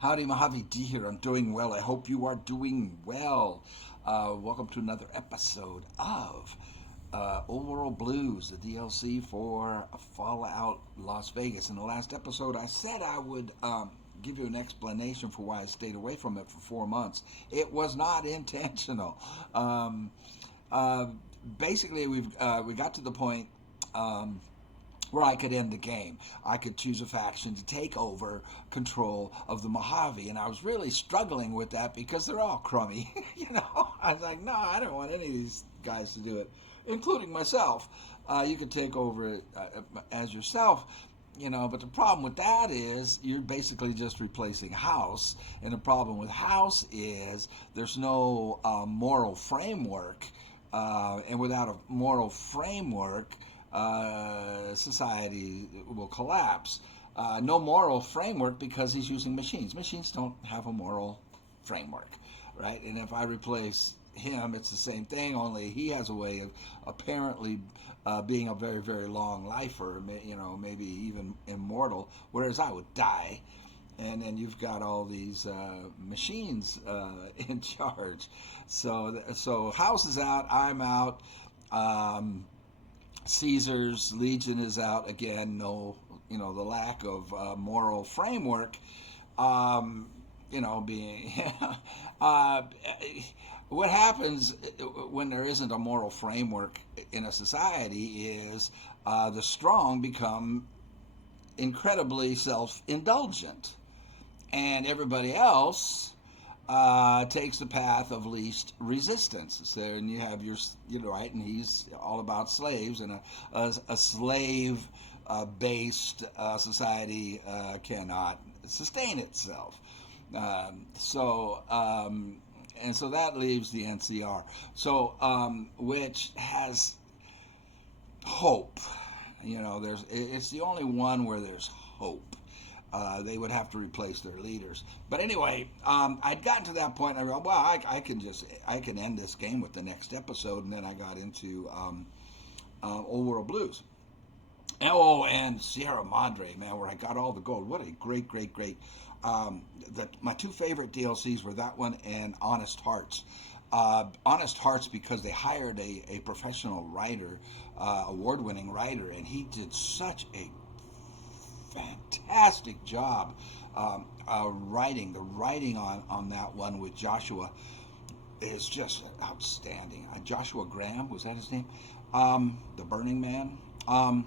Howdy, Mojave D here. I'm doing well. I hope you are doing well. Welcome to another episode of Overall Blues, the DLC for Fallout Las Vegas. In the last episode, I said I would give you an explanation for why I stayed away from it for 4 months. It was not intentional. Uh, Basically, we got to the point. Where I could end the game. I could choose a faction to take over control of the Mojave, and I was really struggling with that because they're all crummy. I was like, no, I don't want any of these guys to do it, including myself. You could take over it as yourself. But the problem with that is you're basically just replacing House, and the problem with House is there's no moral framework, and without a moral framework, society will collapse. No moral framework because he's using machines. Machines don't have a moral framework, right? And if I replace him, it's the same thing, only he has a way of apparently being a very, very long lifer, maybe even immortal, whereas I would die. And then you've got all these machines in charge. So House is out, I'm out. Caesar's Legion is out again. No, the lack of moral framework. Being uh, what happens when there isn't a moral framework in a society is the strong become incredibly self-indulgent, and everybody else takes the path of least resistance. So, and you have right, and he's all about slaves, and a slave based society cannot sustain itself. And so that leaves the NCR. Which has hope. It's the only one where there's hope. They would have to replace their leaders. But anyway, I'd gotten to that point. And I realized, well, I can end this game with the next episode, and then I got into Old World Blues. Oh, and Sierra Madre, man, where I got all the gold. What a great. My two favorite DLCs were that one and Honest Hearts. Honest Hearts because they hired a professional writer, award-winning writer, and he did such a fantastic job writing. The writing on that one with Joshua is just outstanding. Joshua Graham, was that his name? The Burning Man, or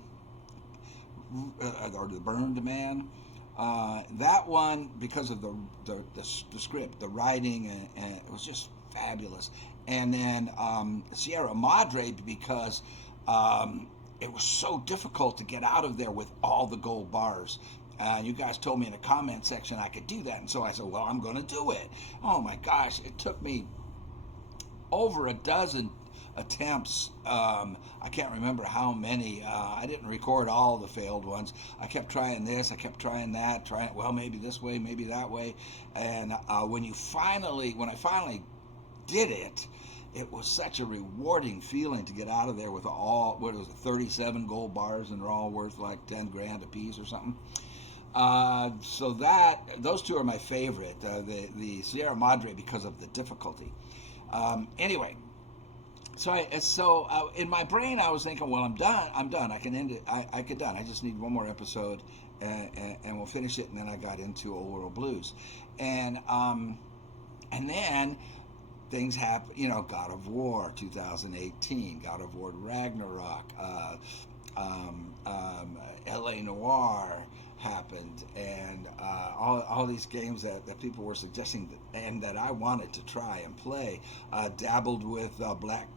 the Burned Man. That one, because of the script, the writing, and it was just fabulous. And then Sierra Madre because it was so difficult to get out of there with all the gold bars. You guys told me in the comment section I could do that, and so I said, well, I'm going to do it. Oh my gosh, it took me over a dozen attempts. I can't remember how many. I didn't record all the failed ones. I kept trying this, I kept trying that, maybe this way, maybe that way. And when I finally did it, it was such a rewarding feeling to get out of there with 37 gold bars, and they're all worth like 10 grand a piece or something. So those two are my favorite. The Sierra Madre because of the difficulty. Anyway, so in my brain I was thinking, well, I'm done. I can end it. I could done. I just need one more episode, and we'll finish it. And then I got into Old World Blues, and then things happen. God of War 2018, God of War Ragnarok, L.A. Noire happened, and all these games that people were suggesting and that I wanted to try and play. Dabbled with Black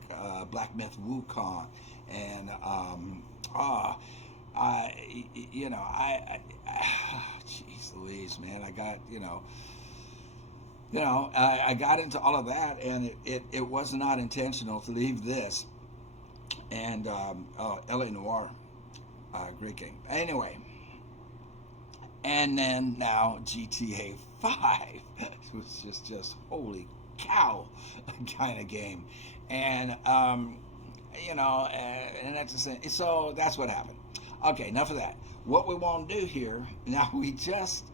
Myth Wukong, and jeez Louise, man, I got I got into all of that, and it was not intentional to leave this. And L.A. Noire, great game. Anyway, and then now GTA 5, which is just holy cow kind of game. And and that's the same. So that's what happened. Okay, enough of that. What we want to do here now, we just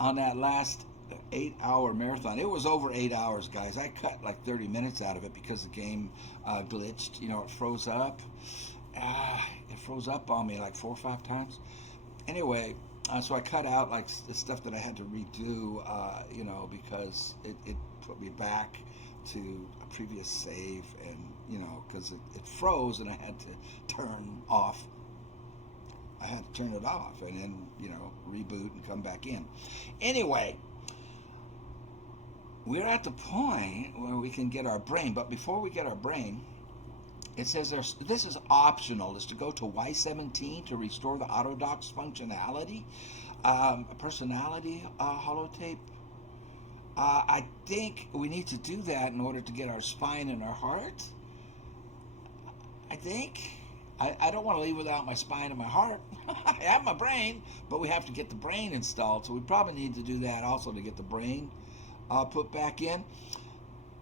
on that last 8-hour marathon. It was over 8 hours, guys. I cut like 30 minutes out of it because the game glitched. It froze up. It froze up on me like 4 or 5 times. Anyway, so I cut out like the stuff that I had to redo, because it put me back to a previous save, and because it froze and I had to turn off. I had to turn it off and then reboot and come back in. Anyway, we're at the point where we can get our brain, but before we get our brain, it says this is optional, is to go to Y17 to restore the autodocs functionality, personality holotape. I think we need to do that in order to get our spine and our heart. I think. I don't want to leave without my spine and my heart. I have my brain, but we have to get the brain installed. So we probably need to do that also to get the brain put back in.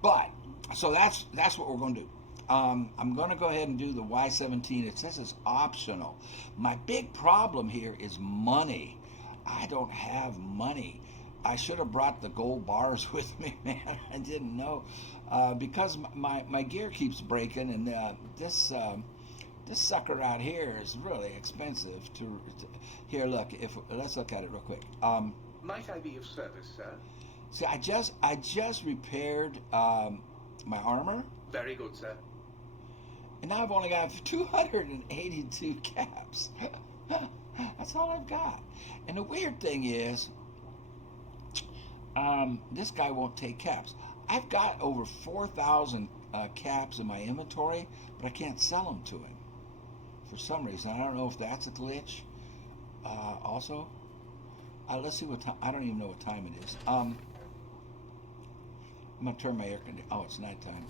But, so that's what we're going to do. I'm going to go ahead and do the Y17. It says it's optional. My big problem here is money. I don't have money. I should have brought the gold bars with me, man. I didn't know. Because my gear keeps breaking, and this sucker out here is really expensive. Here, look. Let's look at it real quick. Might I be of service, sir? See, I just repaired my armor. Very good, sir. And now I've only got 282 caps. That's all I've got. And the weird thing is, this guy won't take caps. I've got over 4,000 caps in my inventory, but I can't sell them to him for some reason. I don't know if that's a glitch. Also, let's see what time. I don't even know what time it is. I'm gonna turn my air conditioner. Oh, it's nighttime.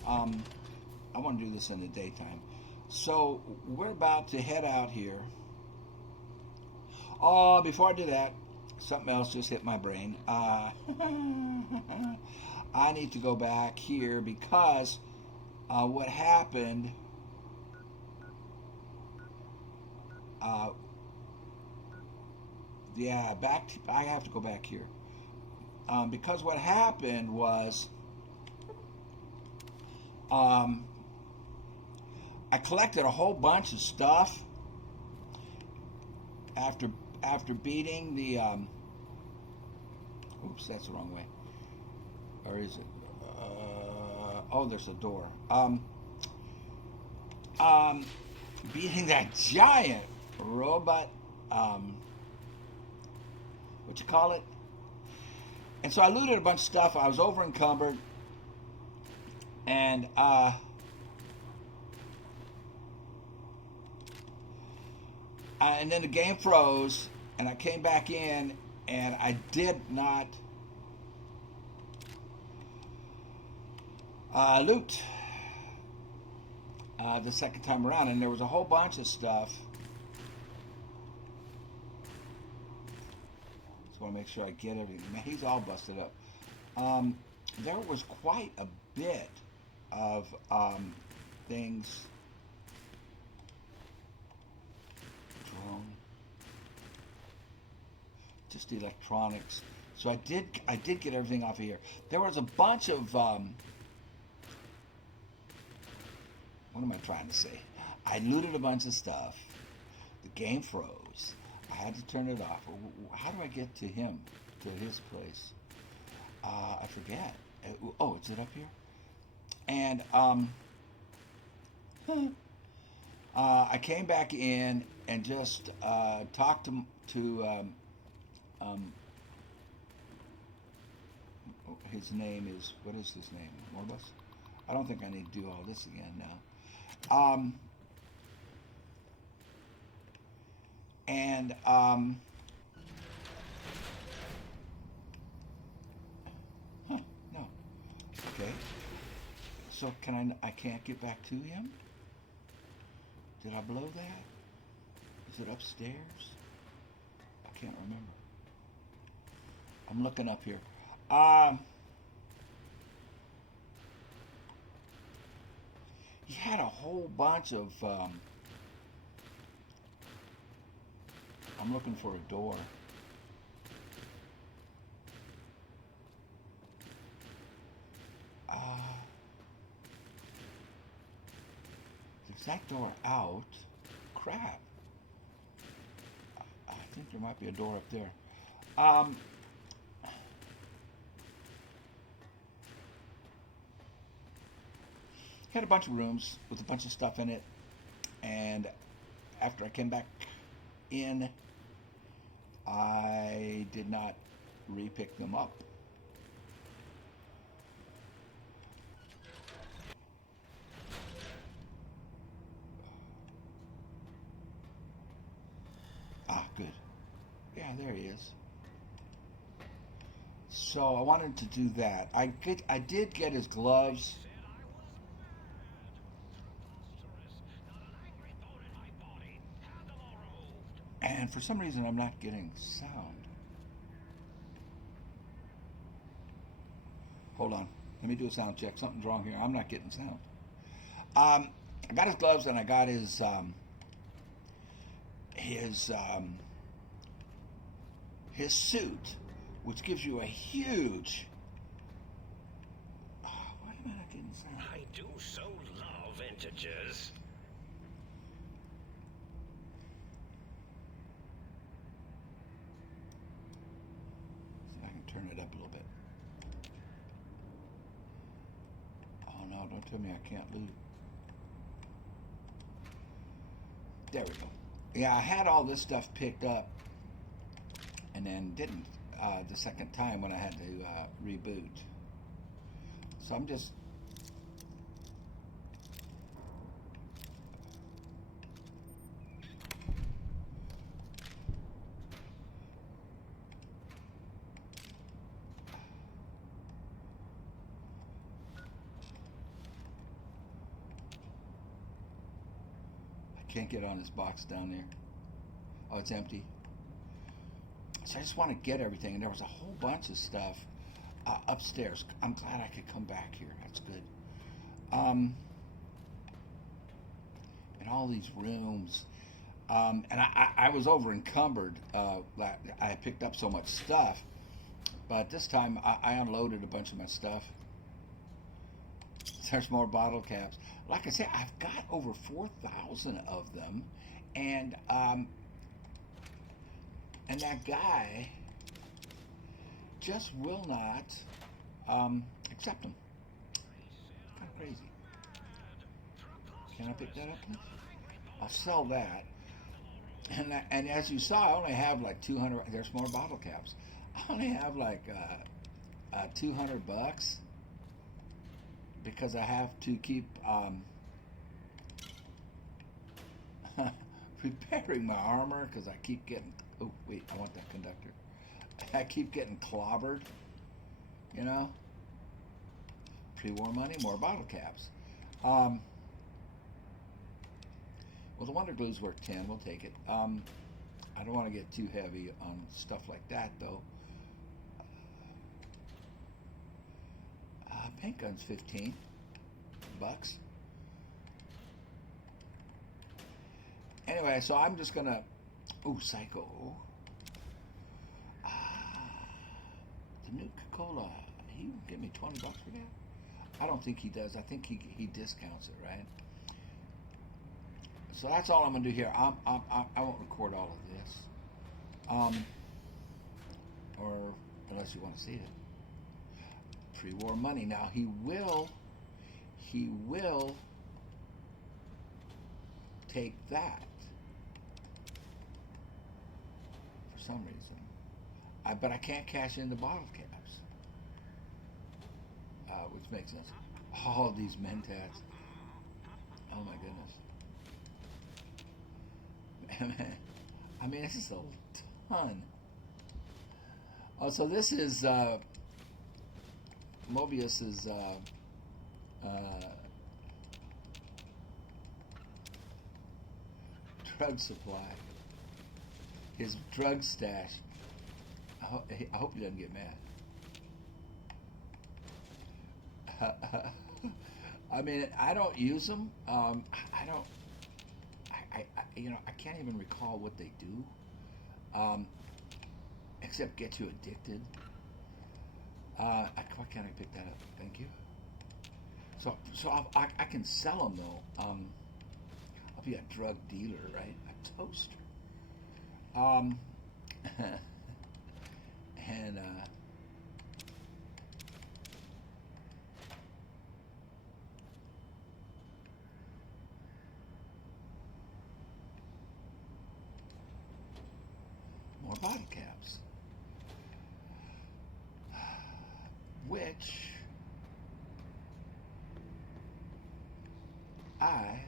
I want to do this in the daytime. So we're about to head out here. Oh, before I do that, something else just hit my brain. I need to go back here because what happened. I have to go back here because what happened was. I collected a whole bunch of stuff after beating the oops, that's the wrong way. Or is it? Oh, there's a door. Beating that giant robot, what you call it? And so I looted a bunch of stuff. I was over encumbered, and then the game froze, and I came back in, and I did not loot the second time around, and there was a whole bunch of stuff. Just want to make sure I get everything. Man, he's all busted up. There was quite a bit of things. Just electronics. So I did get everything off of here. There was a bunch of what am I trying to say? I looted a bunch of stuff. The game froze. I had to turn it off. How do I get to him, to his place? I forget. Oh, is it up here? And I came back in and just talked to his name is, what is his name? Morbus? I don't think I need to do all this again now. No. Okay. So I can't get back to him? Did I blow that? Is it upstairs? I can't remember. I'm looking up here. He had a whole bunch of I'm looking for a door. that door out? Crap. I think there might be a door up there. Had a bunch of rooms with a bunch of stuff in it, and after I came back in, I did not re-pick them up. Ah, good. Yeah, there he is. So I wanted to do that. I did get his gloves. And for some reason, I'm not getting sound. Hold on. Let me do a sound check. Something's wrong here. I'm not getting sound. I got his gloves and I got his suit, which gives you a huge. Oh, why am I not getting sound? I do so love integers. See if I can turn it up a little bit. Oh no, don't tell me I can't lose. There we go. Yeah, I had all this stuff picked up and then didn't the second time when I had to reboot. So I'm just can't get on this box down there. Oh, it's empty. So I just want to get everything, and there was a whole bunch of stuff upstairs. I'm glad I could come back here. That's good. And all these rooms. And I was over encumbered. I picked up so much stuff, but this time I unloaded a bunch of my stuff. There's more bottle caps. Like I said, I've got over 4,000 of them, and that guy just will not accept them. Kind of crazy. Can I pick that up, please? I'll sell that. And as you saw, I only have like 200. There's more bottle caps. I only have like 200 bucks. Because I have to keep preparing my armor because I keep getting. Oh wait, I want that conductor. I keep getting clobbered. You know. Pre-war money, more bottle caps. Well, the Wonder Glue's worth 10. We'll take it. I don't want to get too heavy on stuff like that though. Paint gun's 15 bucks. Anyway, so I'm just gonna. Oh, Psycho. The new Coca-Cola. He will give me 20 bucks for that. I don't think he does. I think he discounts it, right? So that's all I'm gonna do here. I won't record all of this. Or unless you want to see it. Pre-war money. Now he will take that for some reason. But I can't cash in the bottle caps, which makes sense. All these Mentats. Oh my goodness. I mean, this is a ton. Oh, so this is Mobius's drug supply, his drug stash. I hope he doesn't get mad. I mean, I don't use them. I can't even recall what they do, except get you addicted. Why can't I pick that up? Thank you. So I can sell them though. be a drug dealer, right? A toaster. Um, and more body caps, which I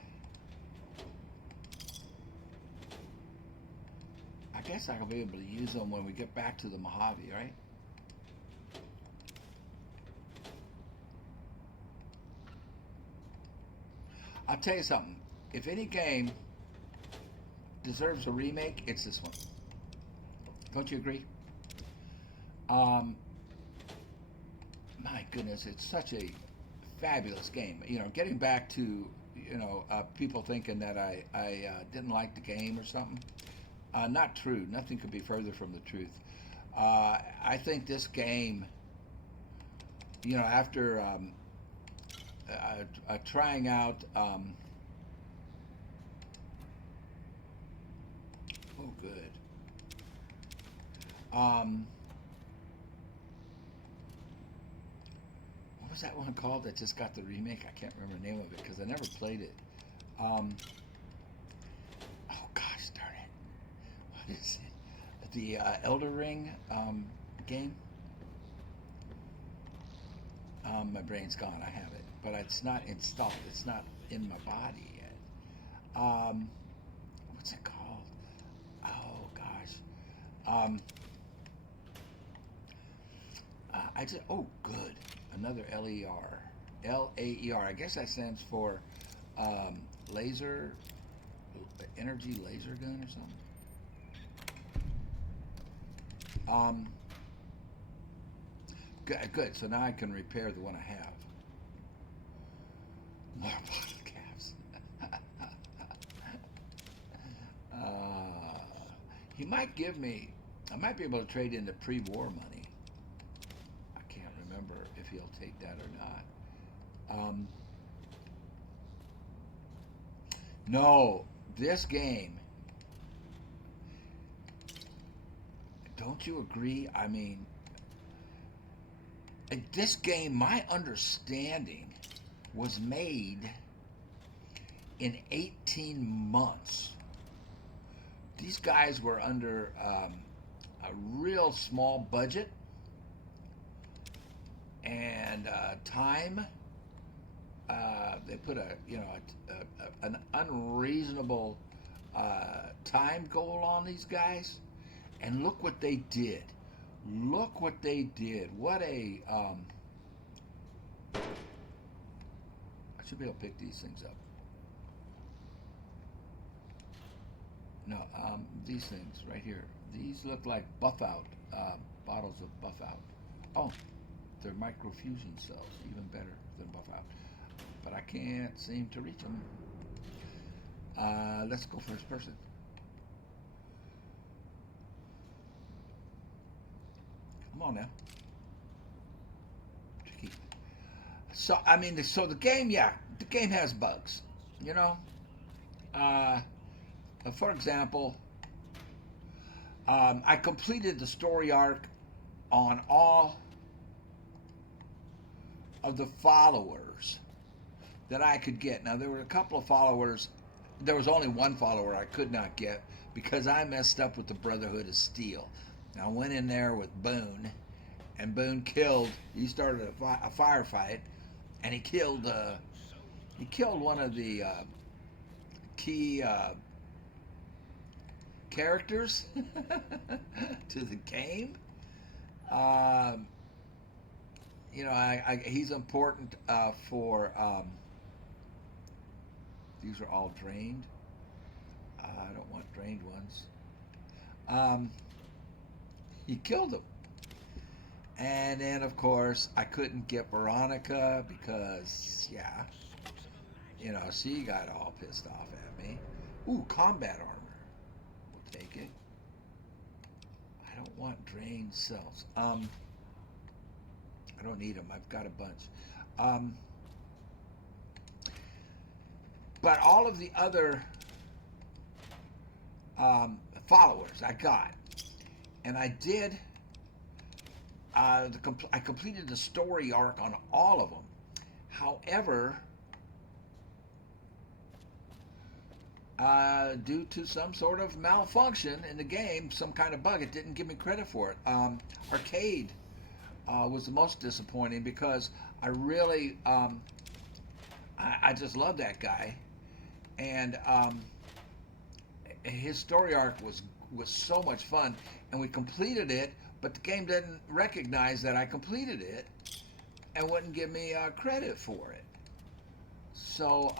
guess I'll be able to use them when we get back to the Mojave, right? I'll tell you something. If any game deserves a remake, it's this one. Don't you agree? My goodness, it's such a fabulous game. You know, getting back to, people thinking that I didn't like the game or something. Not true. Nothing could be further from the truth. I think this game, after trying out, oh, good. What was that one called that just got the remake? I can't remember the name of it because I never played it. Oh gosh, darn it! What is it? The Elder Ring game. My brain's gone. I have it, but it's not installed. It's not in my body yet. What's it called? Oh gosh. Oh, good. Another LAER. LAER. I guess that stands for energy laser gun or something. Good. So now I can repair the one I have. More bottle caps. He might give me. I might be able to trade into pre-war money. I can't remember if he'll take that or not. No, this game. Don't you agree? I mean, this game, my understanding, was made in 18 months. These guys were under a real small budget and time. They put an unreasonable time goal on these guys, and look what they did. Look what they did. What a I should be able to pick these things up. No, these things right here. These look like buff out bottles of buff out. Oh, they're microfusion cells, even better than buff out. But I can't seem to reach them. Let's go first person. Come on now. Tricky. So the game, the game has bugs. For example, I completed the story arc on all of the followers that I could get. Now, there were a couple of followers. There was only one follower I could not get because I messed up with the Brotherhood of Steel. I went in there with Boone, and Boone he started a firefight, and he killed one of the key characters to the game. He's important for. These are all drained. I don't want drained ones. He killed him. And then, of course, I couldn't get Veronica because, she got all pissed off at me. Ooh, combat armor. We'll take it. I don't want drained cells. I don't need them. I've got a bunch. But all of the other followers I got, and I did. I completed the story arc on all of them. However, due to some sort of malfunction in the game, some kind of bug, it didn't give me credit for it. Arcade was the most disappointing because I really, I just love that guy, and his story arc was so much fun, and we completed it, but the game didn't recognize that I completed it and wouldn't give me credit for it. So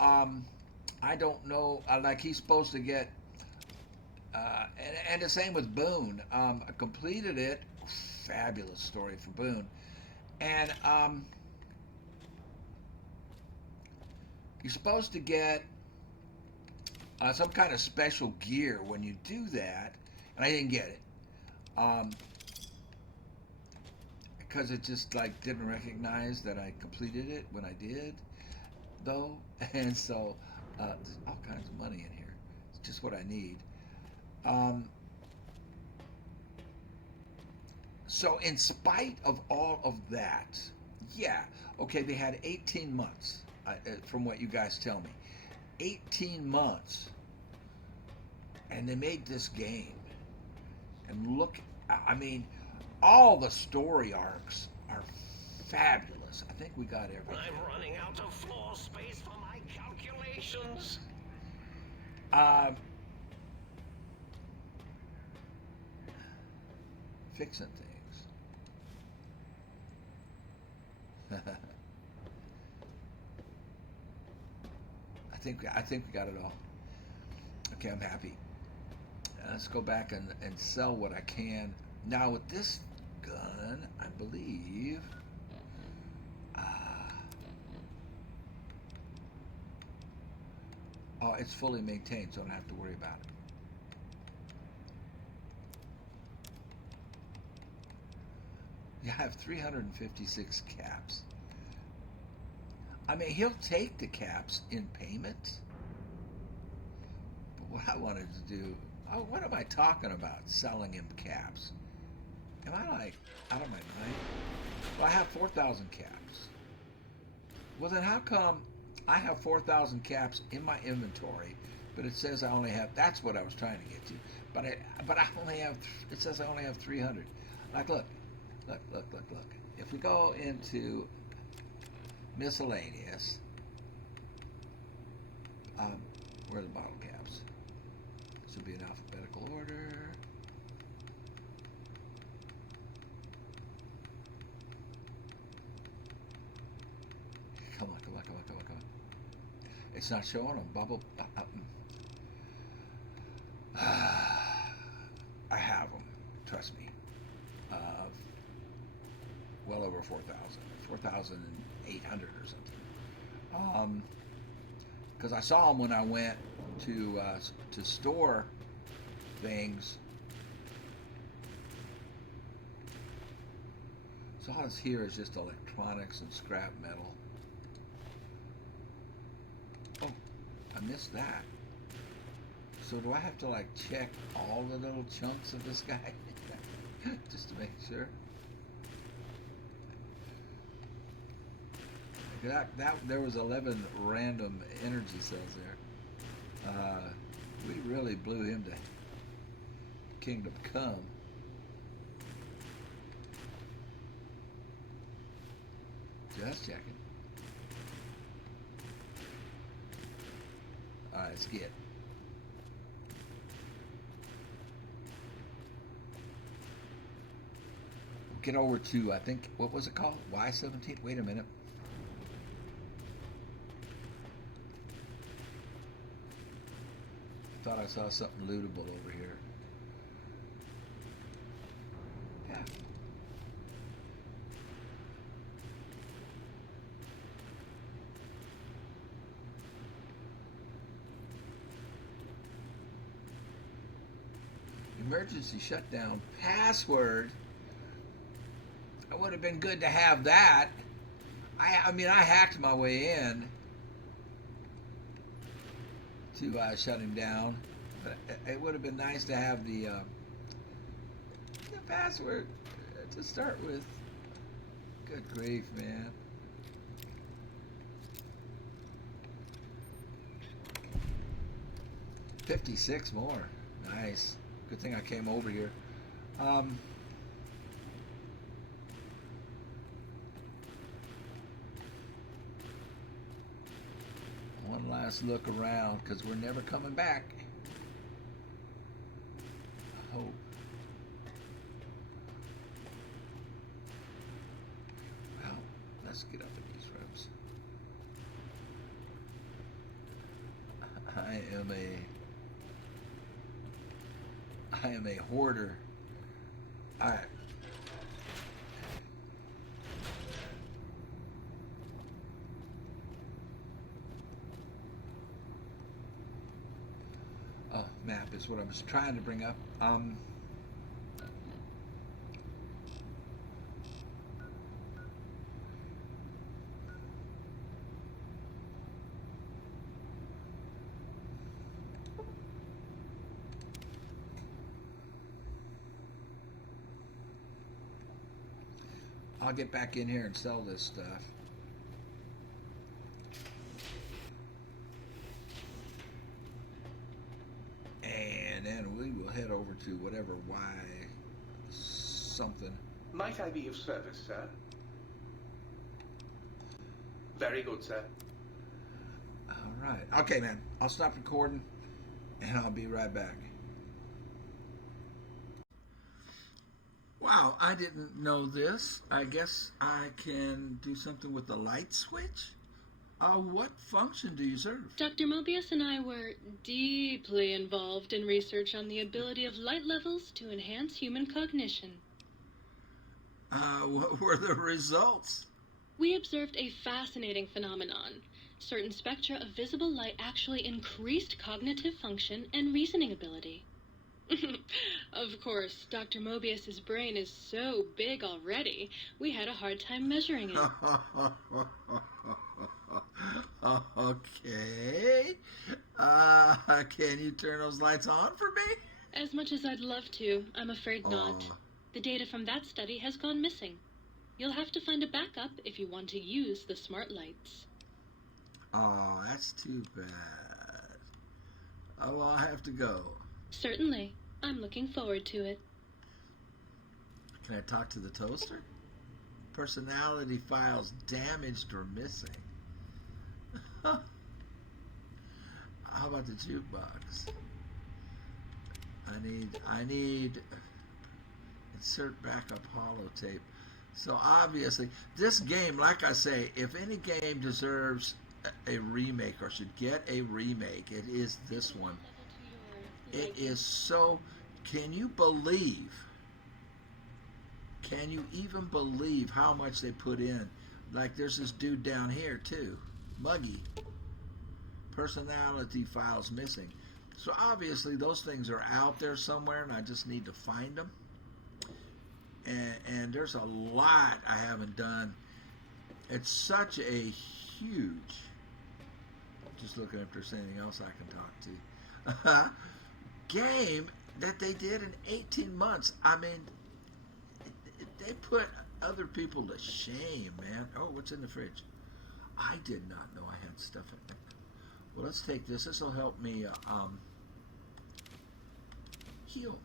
I don't know. Like he's supposed to get, and the same with Boone. I completed it. Fabulous story for Boone, and you're supposed to get some kind of special gear when you do that, and I didn't get it because it just like didn't recognize that I completed it when I did, though, and so there's all kinds of money in here. It's just what I need. So in spite of all of that, yeah, okay, they had 18 months, from what you guys tell me. 18 months, and they made this game. And look, I mean, all the story arcs are fabulous. I think we got everything. I'm running out of floor space for my calculations. Fixing things. I think we got it all. Okay, I'm happy. Let's go back and sell what I can. Now with this gun, I believe oh, it's fully maintained, so I don't have to worry about it. Yeah, I have 356 caps. I mean, he'll take the caps in payment. But what I wanted to do, what am I talking about? Selling him caps? Am I like out of my mind? Well, I have 4,000 caps. Well, then how come I have 4,000 caps in my inventory, but it says I only have? That's what I was trying to get to. But I only have. It says I only have 300. Like, look. If we go into miscellaneous, where are the bottle caps? This would be in alphabetical order. Come on. It's not showing them. Bubble. I have them. Trust me. Well over 4,000, 4,800 or something. Because I saw them when I went to store things. So all this here is just electronics and scrap metal. Oh, I missed that. So do I have to like check all the little chunks of this guy just to make sure? That there was 11 random energy cells there. We really blew him to Kingdom Come. Just checking. All right, let's get. Get over to, I think, what was it called? Y17? Wait a minute. Thought I saw something lootable over here. Yeah. Emergency shutdown password. It would have been good to have that. I mean, I hacked my way in to shut him down. But it would have been nice to have the password to start with. Good grief, man. $56 more. Nice. Good thing I came over here. One last look around, because we're never coming back. I hope. Well, let's get up in these rooms. I am a hoarder. Alright. Oh, map is what I was trying to bring up. I'll get back in here and sell this stuff. And then we will head over to whatever Y something. Might I be of service, sir? Very good, sir. All right. Okay, man. I'll stop recording and I'll be right back. Wow, I didn't know this. I guess I can do something with the light switch? What function do you serve? Dr. Mobius and I were deeply involved in research on the ability of light levels to enhance human cognition. What were the results? We observed a fascinating phenomenon. Certain spectra of visible light actually increased cognitive function and reasoning ability. Of course, Dr. Mobius's brain is so big already, we had a hard time measuring it. Okay. Can you turn those lights on for me? As much as I'd love to, I'm afraid not. Oh. The data from that study has gone missing. You'll have to find a backup if you want to use the smart lights. Oh, that's too bad. Oh, well, I have to go. Certainly. I'm looking forward to it. Can I talk to the toaster? Personality files damaged or missing. How about the jukebox? I need insert backup holotape. So obviously, this game, like I say, if any game deserves a remake or should get a remake, it is this one. It is so. Can you even believe how much they put in? Like, there's this dude down here too, Muggy. Personality files missing. So obviously those things are out there somewhere, and I just need to find them. And there's a lot I haven't done. It's such a huge. Just looking if there's anything else I can talk to. Game that they did in 18 months. I mean, they put other people to shame, man. Oh, what's in the fridge? I did not know I had stuff in there. Well, let's take this. This will help me heal.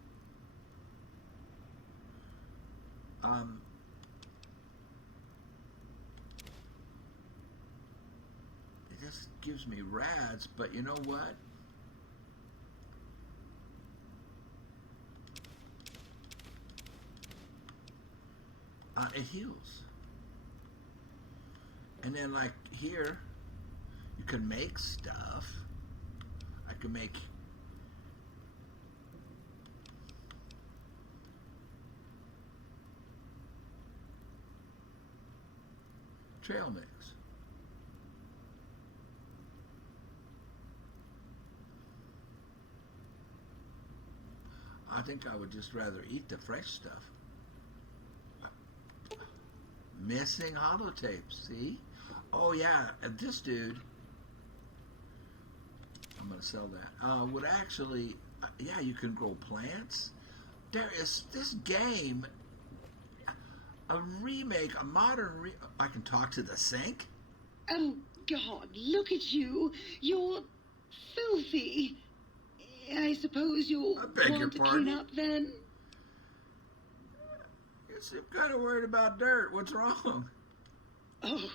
It just gives me rads, but you know what? It heals. And then, like here, you can make stuff. I can make trail mix. I think I would just rather eat the fresh stuff. Missing holotapes, see? Oh yeah, and this dude. I'm going to sell that. Would actually, yeah, you can grow plants. There is this game, a remake, a modern. I can talk to the sink. Oh, God, look at you. You're filthy. I suppose you'll I beg your want to pardon? clean up then? You seem kind of worried about dirt. What's wrong? Oh,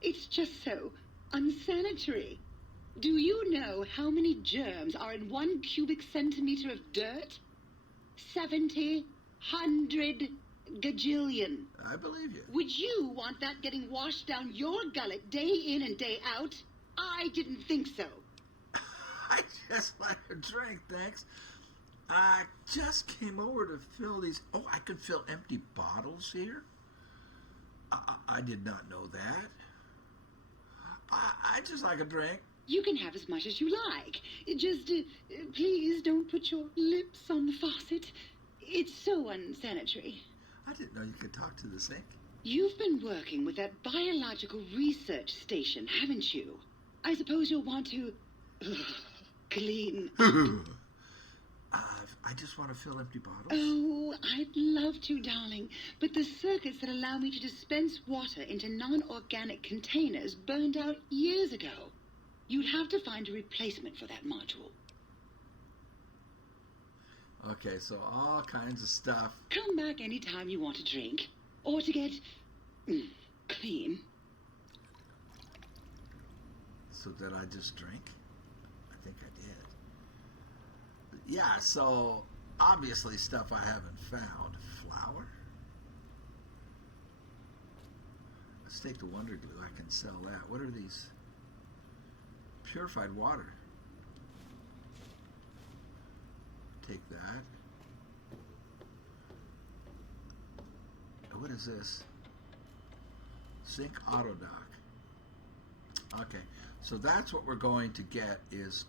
it's just so unsanitary. Do you know how many germs are in 1 cubic centimeter of dirt? 70, 100, gajillion. I believe you. Would you want that getting washed down your gullet day in and day out? I didn't think so. I just like a drink, thanks. I just came over to fill these. Oh, I could fill empty bottles here? I did not know that. I just like a drink. You can have as much as you like. Just, please don't put your lips on the faucet. It's so unsanitary. I didn't know you could talk to the sink. You've been working with that biological research station, haven't you? I suppose you'll want to clean. I just want to fill empty bottles. Oh, I'd love to, darling. But the circuits that allow me to dispense water into non-organic containers burned out years ago. You'd have to find a replacement for that module. Okay, so all kinds of stuff. Come back anytime you want a drink. Or to get clean. So did I just drink? I think I did. Yeah, so obviously stuff I haven't found. Flour? Let's take the Wonder Glue. I can sell that. What are these? Purified water. Take that. What is this? Sink auto dock. Okay, so that's what we're going to get is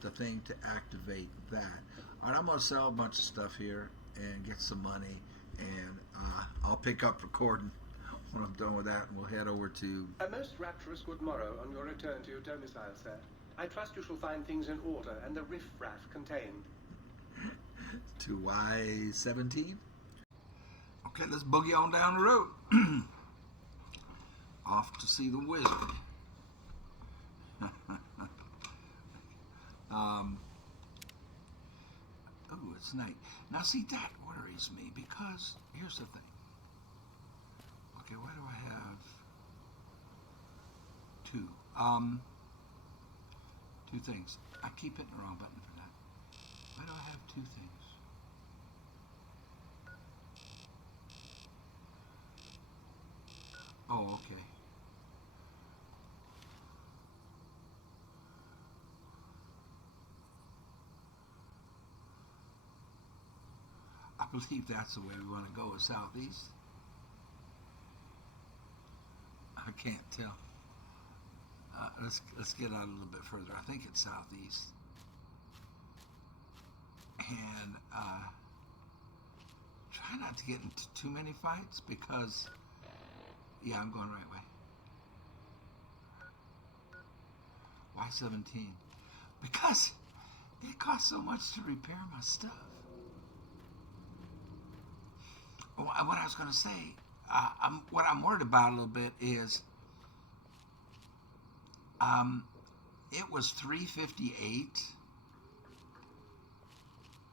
the thing to activate that. All right, I'm going to sell a bunch of stuff here and get some money, and I'll pick up recording when I'm done with that, and we'll head over to... A most rapturous good morrow on your return to your domicile, sir. I trust you shall find things in order and the riff-raff contained. to Y17. Okay, let's boogie on down the road. Off to see the wizard. Oh, it's night. Now, see, that worries me because here's the thing. Okay, why do I have two? Two things. I keep hitting the wrong button for that. Why do I have two things? Oh, okay. I believe that's the way we want to go, is southeast. I can't tell. Let's get out a little bit further. I think it's southeast. And try not to get into too many fights because, yeah, I'm going the right way. Y17. Because it costs so much to repair my stuff. What I was going to say, what I'm worried about a little bit is, it was 3:58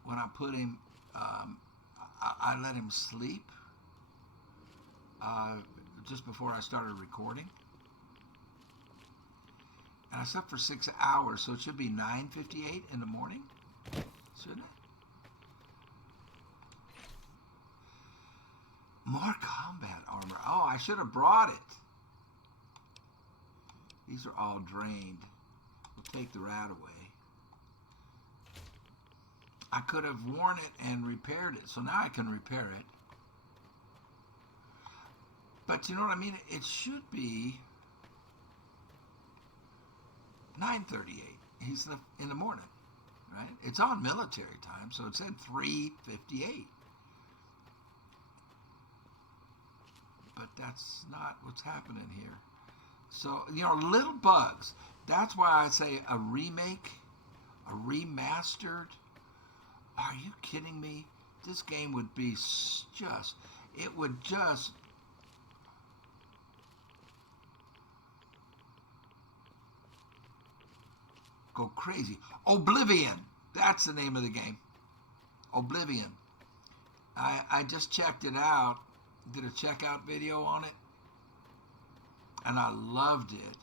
when I put him. I let him sleep just before I started recording, and I slept for 6 hours, so it should be 9:58 in the morning, shouldn't it? More combat armor. Oh, I should have brought it. These are all drained. We'll take the rat away. I could have worn it and repaired it, so now I can repair it. But you know what I mean? It should be 9:38. He's in the morning, right? It's on military time, so it said 3:58. But that's not what's happening here. So, you know, little bugs. That's why I say a remake A remastered? Are you kidding me? This game would be just, it would just, go crazy. Oblivion. That's the name of the game. Oblivion. I just checked it out. Did a checkout video on it. And I loved it.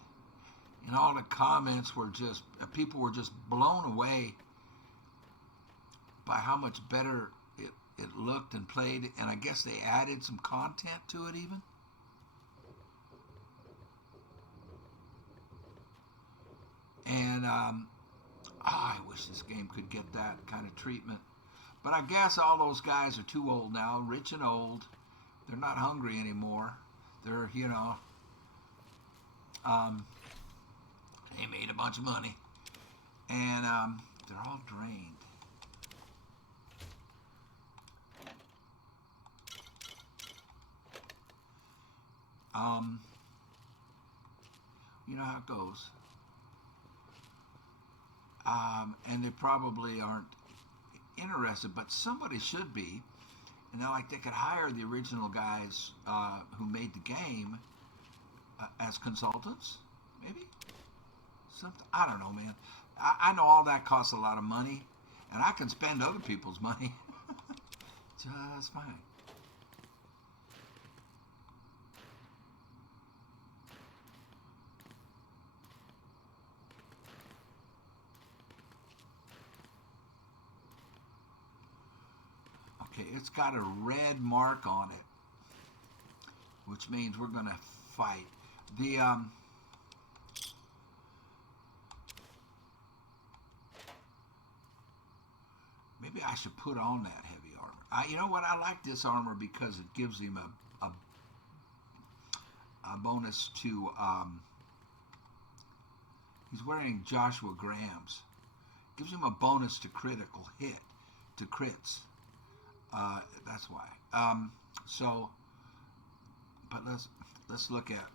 And all the comments were just, people were just blown away by how much better it looked and played. And I guess they added some content to it even. And I wish this game could get that kind of treatment. But I guess all those guys are too old now, rich and old. They're not hungry anymore. They're, you know, they made a bunch of money. And they're all drained. You know how it goes. And they probably aren't interested, but somebody should be. And they're like, they could hire the original guys who made the game as consultants, maybe? Something, I don't know, man. I know all that costs a lot of money, and I can spend other people's money just fine. Okay, it's got a red mark on it, which means we're going to fight. The maybe I should put on that heavy armor. You know what? I like this armor because it gives him a bonus to. He's wearing Joshua Graham's. Gives him a bonus to critical hit, to crits. That's why. So, but let's look at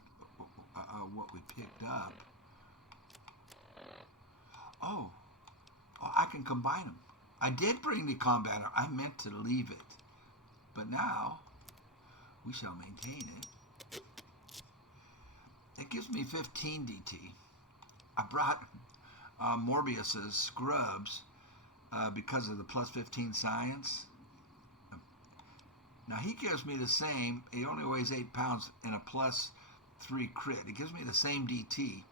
what we picked up. Oh, I can combine them. I did bring the combat. I meant to leave it, but now we shall maintain it. It gives me 15 DT. I brought Morbius's scrubs because of the plus 15 science. Now he gives me the same. He only weighs 8 pounds and a plus 3 crit. It gives me the same DT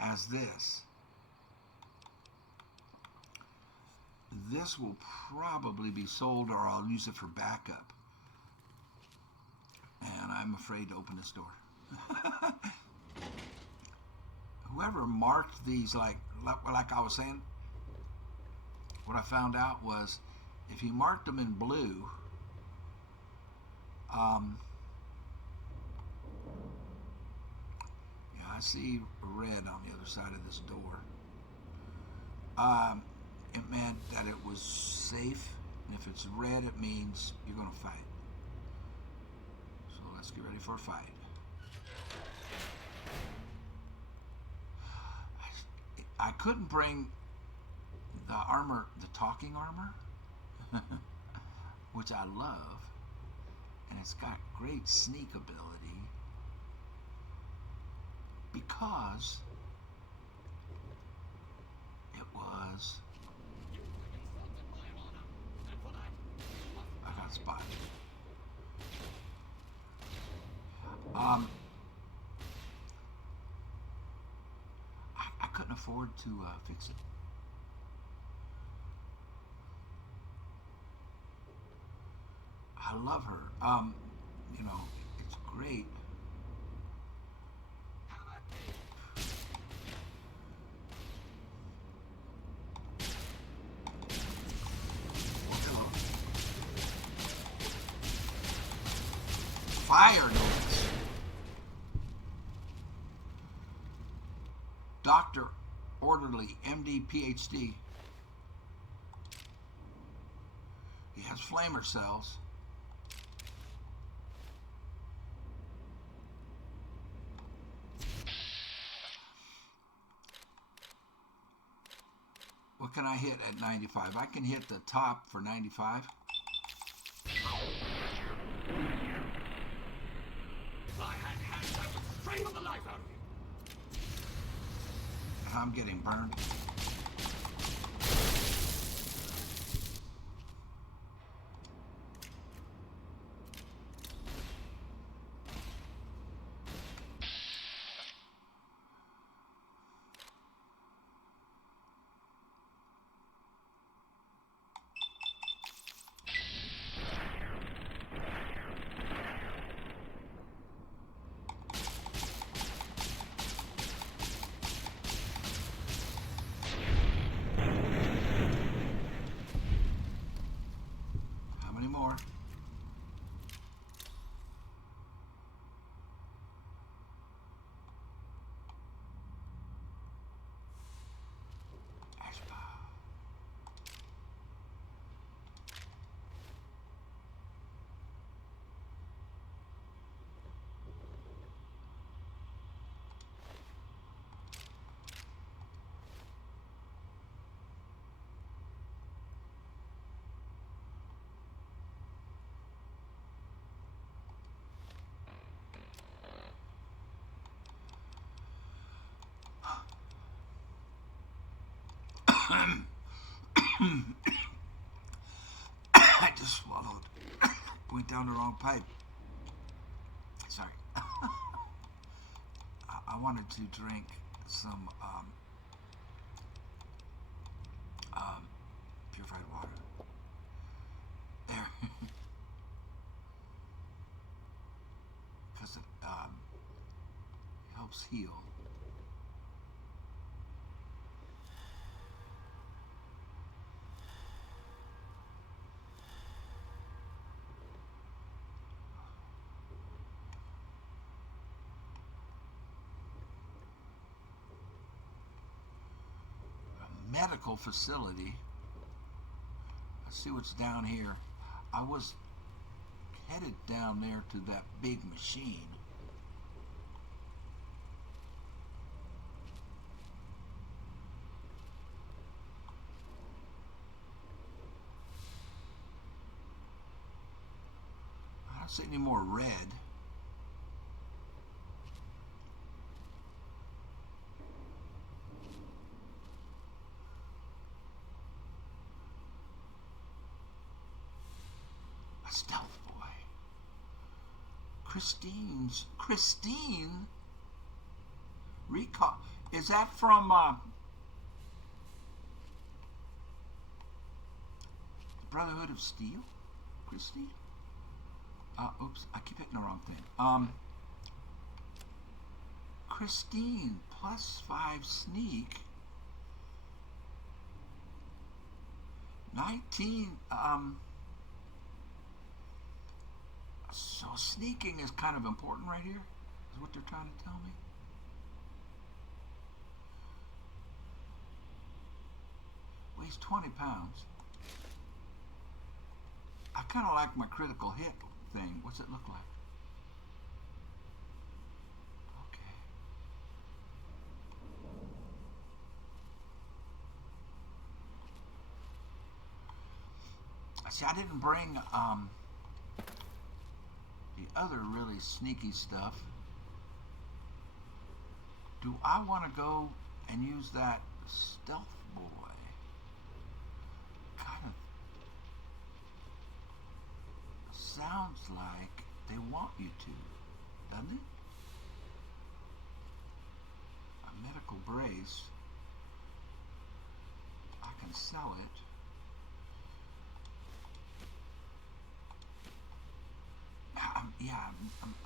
as this. This will probably be sold, or I'll use it for backup. And I'm afraid to open this door. Whoever marked these, like I was saying, what I found out was if he marked them in blue, yeah, I see red on the other side of this door. It meant that it was safe, and if it's red, it means you're going to fight. So let's get ready for a fight. I couldn't bring the armor, the talking armor, which I love, and it's got great sneak ability because it was. I got spotted. I couldn't afford to fix it. I love her. You know, it's great. Fire noise. Doctor, orderly, MD, PhD. He has flamer cells. What can I hit at 95? I can hit the top for 95. If I had hands, I would strangle the life out of you. I'm getting burned. More. I just swallowed. Went down the wrong pipe. Sorry. I wanted to drink some purified water. There. Because it helps heal. Medical facility. Let's see what's down here. I was headed down there to that big machine. I don't see any more red. Stealth boy. Christine recall. Is that from Brotherhood of Steel? Christine? Oops, I keep hitting the wrong thing. Christine +5 sneak. 19 So sneaking is kind of important right here, is what they're trying to tell me. Weighs 20 pounds. I kind of like my critical hit thing. What's it look like? Okay. See, I didn't bring the other really sneaky stuff. Do I want to go and use that stealth boy? Kind of sounds like they want you to, doesn't it? A medical brace. I can sell it.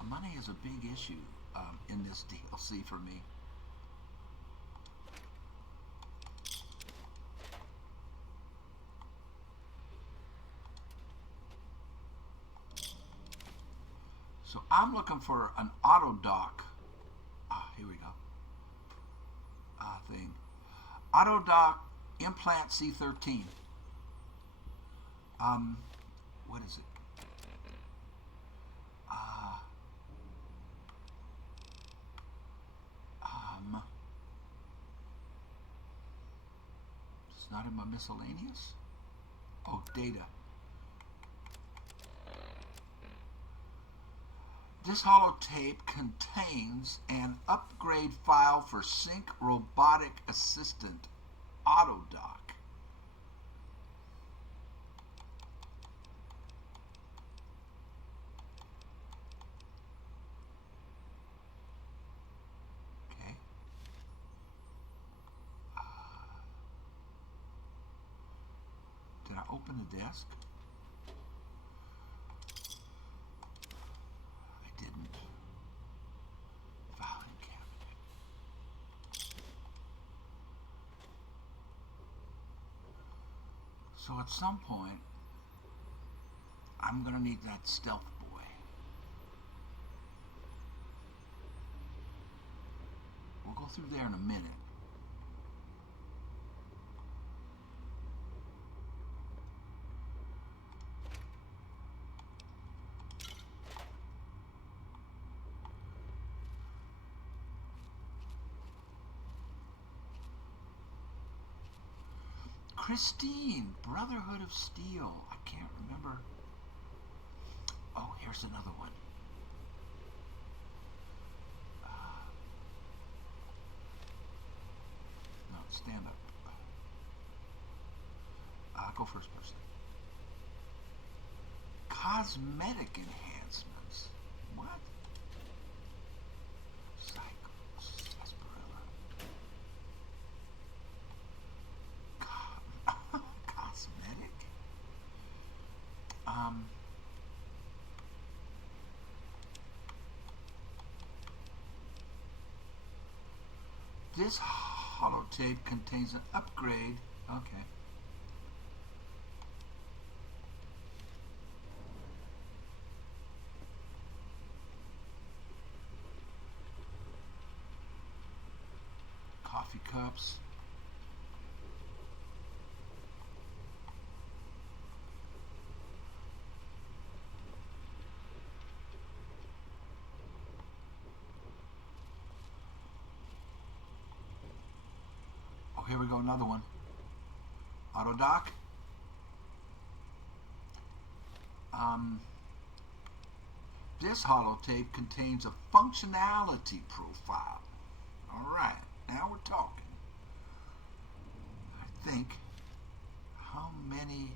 Money is a big issue in this DLC for me. So I'm looking for an auto dock. Here we go. Thing. Auto dock implant C13. What is it? It's Not in my miscellaneous? Oh, data. This holotape contains an upgrade file for Sync Robotic Assistant AutoDock. Okay. Did I open the desk? I didn't. Filing cabinet. So at some point, I'm gonna need that stealth boy. We'll go through there in a minute. Christine, Brotherhood of Steel. I can't remember. Oh, here's another one. No, stand up. Go first person. Cosmetic enhancements. What? Cycles. Sarsaparilla. Cosmetic? This holotape contains an upgrade. Okay. Coffee cups. Oh, here we go, another one. AutoDock. This holotape contains a functionality profile. All right, now we're talking. I think, how many?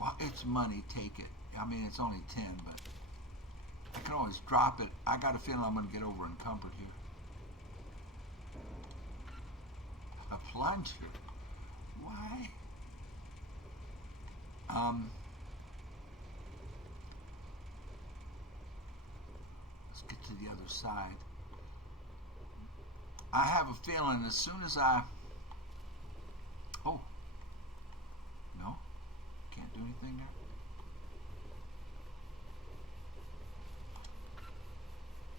Well, it's money, take it. I mean, it's only 10, but I can always drop it. I got a feeling I'm going to get over encumbered here. A plunger? Why? Let's get to the other side. I have a feeling as soon as I... Oh. No? Can't do anything there?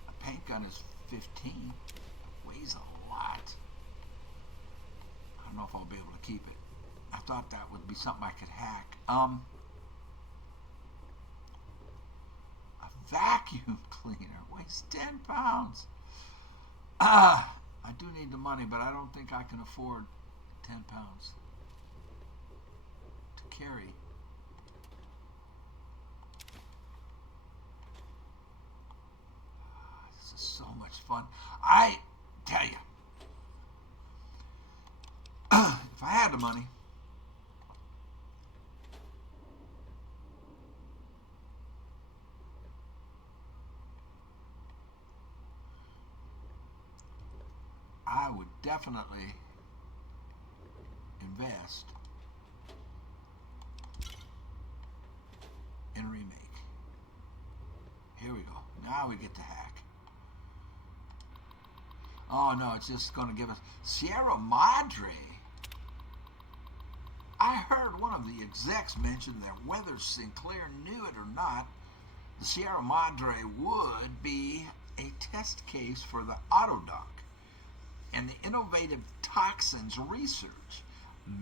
A paint gun is 15. Weighs a lot. I don't know if I'll be able to keep it. I thought that would be something I could hack. A vacuum cleaner weighs 10 pounds. I do need the money, but I don't think I can afford 10 pounds to carry. This is so much fun. I tell you, if I had the money, I would definitely invest in a remake. Here we go. Now we get to hack. Oh no, it's just going to give us Sierra Madre. I heard one of the execs mention that whether Sinclair knew it or not, the Sierra Madre would be a test case for the Autodoc and the innovative toxins research.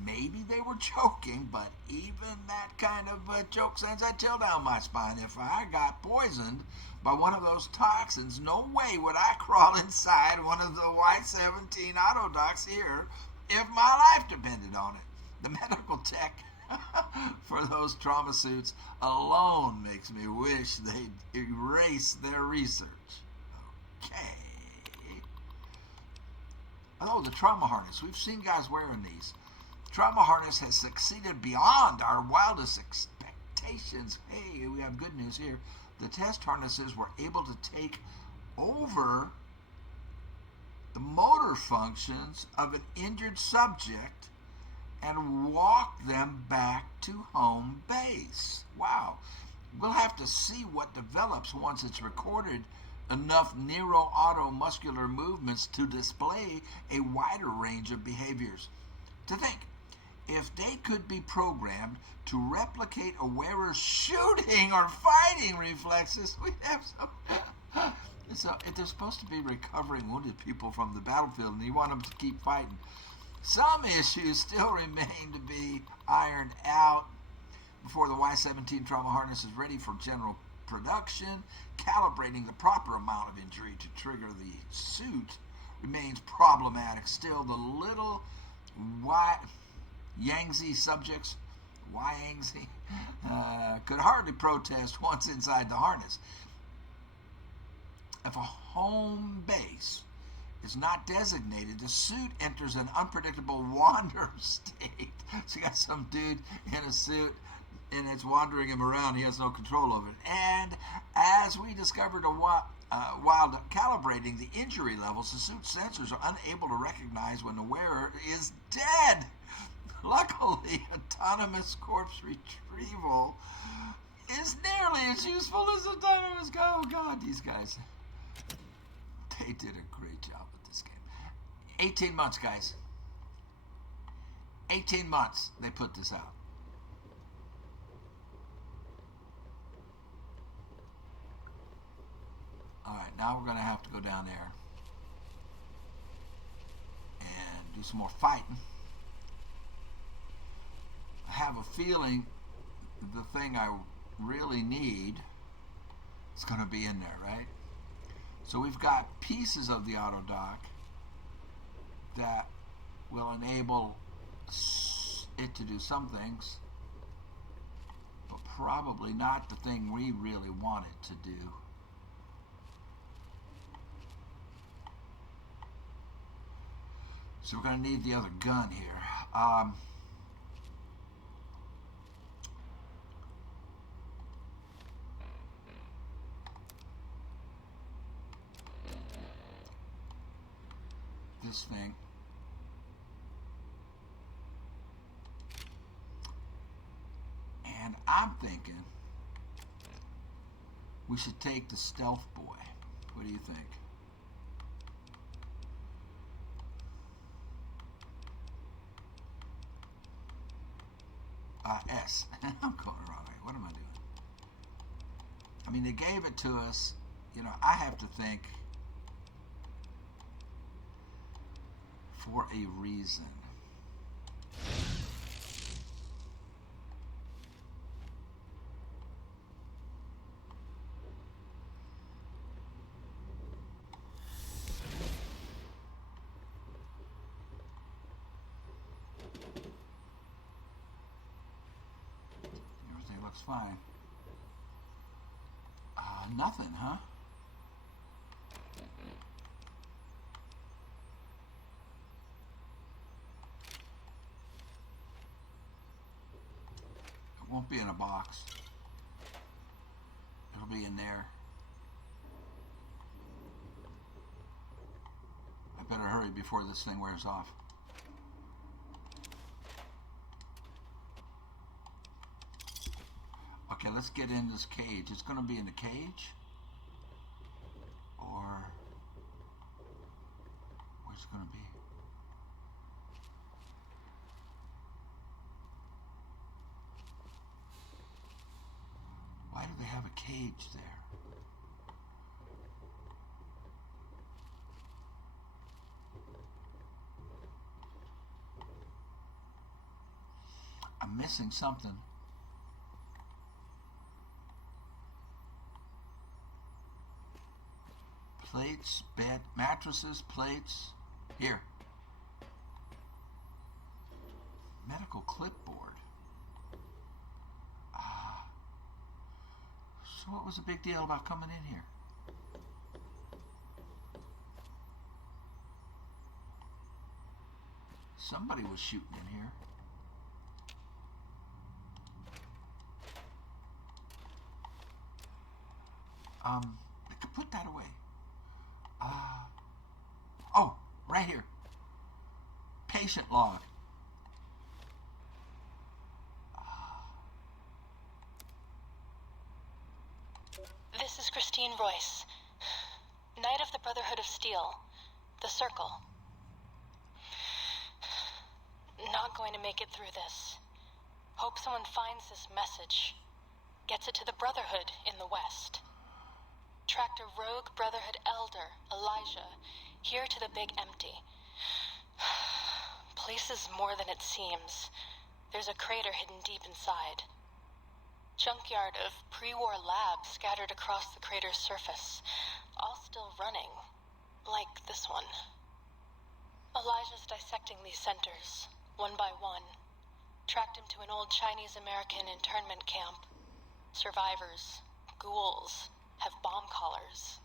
Maybe they were joking, but even that kind of joke sends a chill down my spine. If I got poisoned by one of those toxins, no way would I crawl inside one of the Y-17 Autodocs here if my life depended on it. The medical tech for those trauma suits alone makes me wish they'd erase their research. Okay. Oh, the trauma harness. We've seen guys wearing these. Trauma harness has succeeded beyond our wildest expectations. Hey, we have good news here. The test harnesses were able to take over the motor functions of an injured subject and walk them back to home base. Wow. We'll have to see what develops once it's recorded enough neuroautomuscular movements to display a wider range of behaviors. To think, if they could be programmed to replicate a wearer's shooting or fighting reflexes, we'd have some... So they're supposed to be recovering wounded people from the battlefield, and you want them to keep fighting. Some issues still remain to be ironed out before the Y-17 trauma harness is ready for general production. Calibrating the proper amount of injury to trigger the suit remains problematic. Still, the little Yangtze subjects, Yangtze, could hardly protest once inside the harness. If a home base is not designated, the suit enters an unpredictable wander state. So you got some dude in a suit, and it's wandering him around. He has no control over it. And as we discovered while calibrating the injury levels, the suit sensors are unable to recognize when the wearer is dead. Luckily, autonomous corpse retrieval is nearly as useful as autonomous. Oh God, these guys, they did a great job with this game. 18 months, guys. 18 months they put this out. All right, now we're going to have to go down there and do some more fighting. I have a feeling the thing I really need is going to be in there, right? So we've got pieces of the Autodoc that will enable it to do some things, but probably not the thing we really want it to do. So we're going to need the other gun here. This thing. And I'm thinking we should take the stealth boy. What do you think? S. I'm going the wrong way. What am I doing? I mean, they gave it to us. You know, I have to think for a reason. Everything looks fine. Nothing, huh? It won't be in a box. It'll be in there. I better hurry before this thing wears off. Okay, let's get in this cage. It's going to be in the cage? Or where's it going to be? Why do they have a cage there? I'm missing something. Plates, bed, mattresses, plates. Here. Medical clipboard. So what was the big deal about coming in here? Somebody was shooting in here. I could put that away. Oh, right here. Patient log. This is Christine Royce, Knight of the Brotherhood of Steel, the Circle. Not going to make it through this. Hope someone finds this message, gets it to the Brotherhood in the West. Tracked a rogue Brotherhood elder, Elijah, here to the Big Empty. Place is more than it seems. There's a crater hidden deep inside. Junkyard of pre-war labs scattered across the crater's surface, all still running, like this one. Elijah's dissecting these centers, one by one. Tracked him to an old Chinese-American internment camp. Survivors, ghouls, have bomb collars.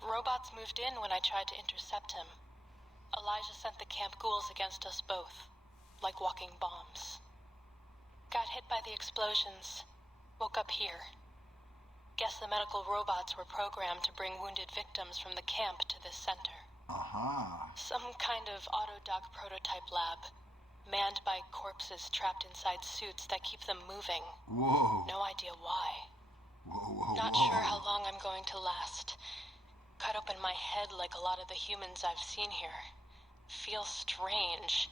Robots moved in when I tried to intercept him. Elijah sent the camp ghouls against us both, like walking bombs. Got hit by the explosions, woke up here. Guess the medical robots were programmed to bring wounded victims from the camp to this center. Some kind of autodoc prototype lab, manned by corpses trapped inside suits that keep them moving. Whoa. No idea why. Whoa. Not sure how long I'm going to last. Cut open my head like a lot of the humans I've seen here. Feel strange.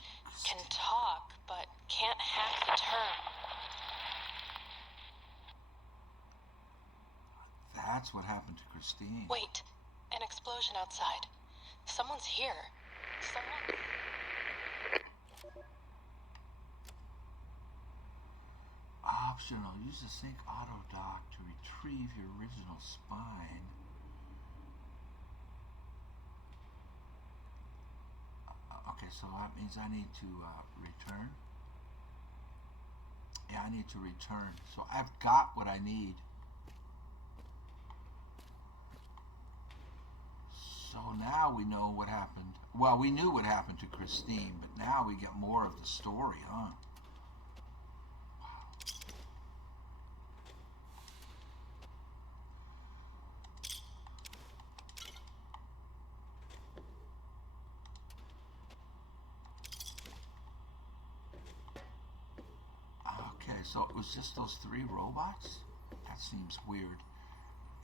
Can talk, but can't hack the term. That's what happened to Christine. Wait, an explosion outside. Someone's here. Someone... Optional. Use the sync auto dock to retrieve your original spine. Okay, so that means I need to return. Yeah, I need to return. So I've got what I need. So now we know what happened. Well, we knew what happened to Christine, but now we get more of the story, huh? Okay, so it was just those 3 robots? That seems weird.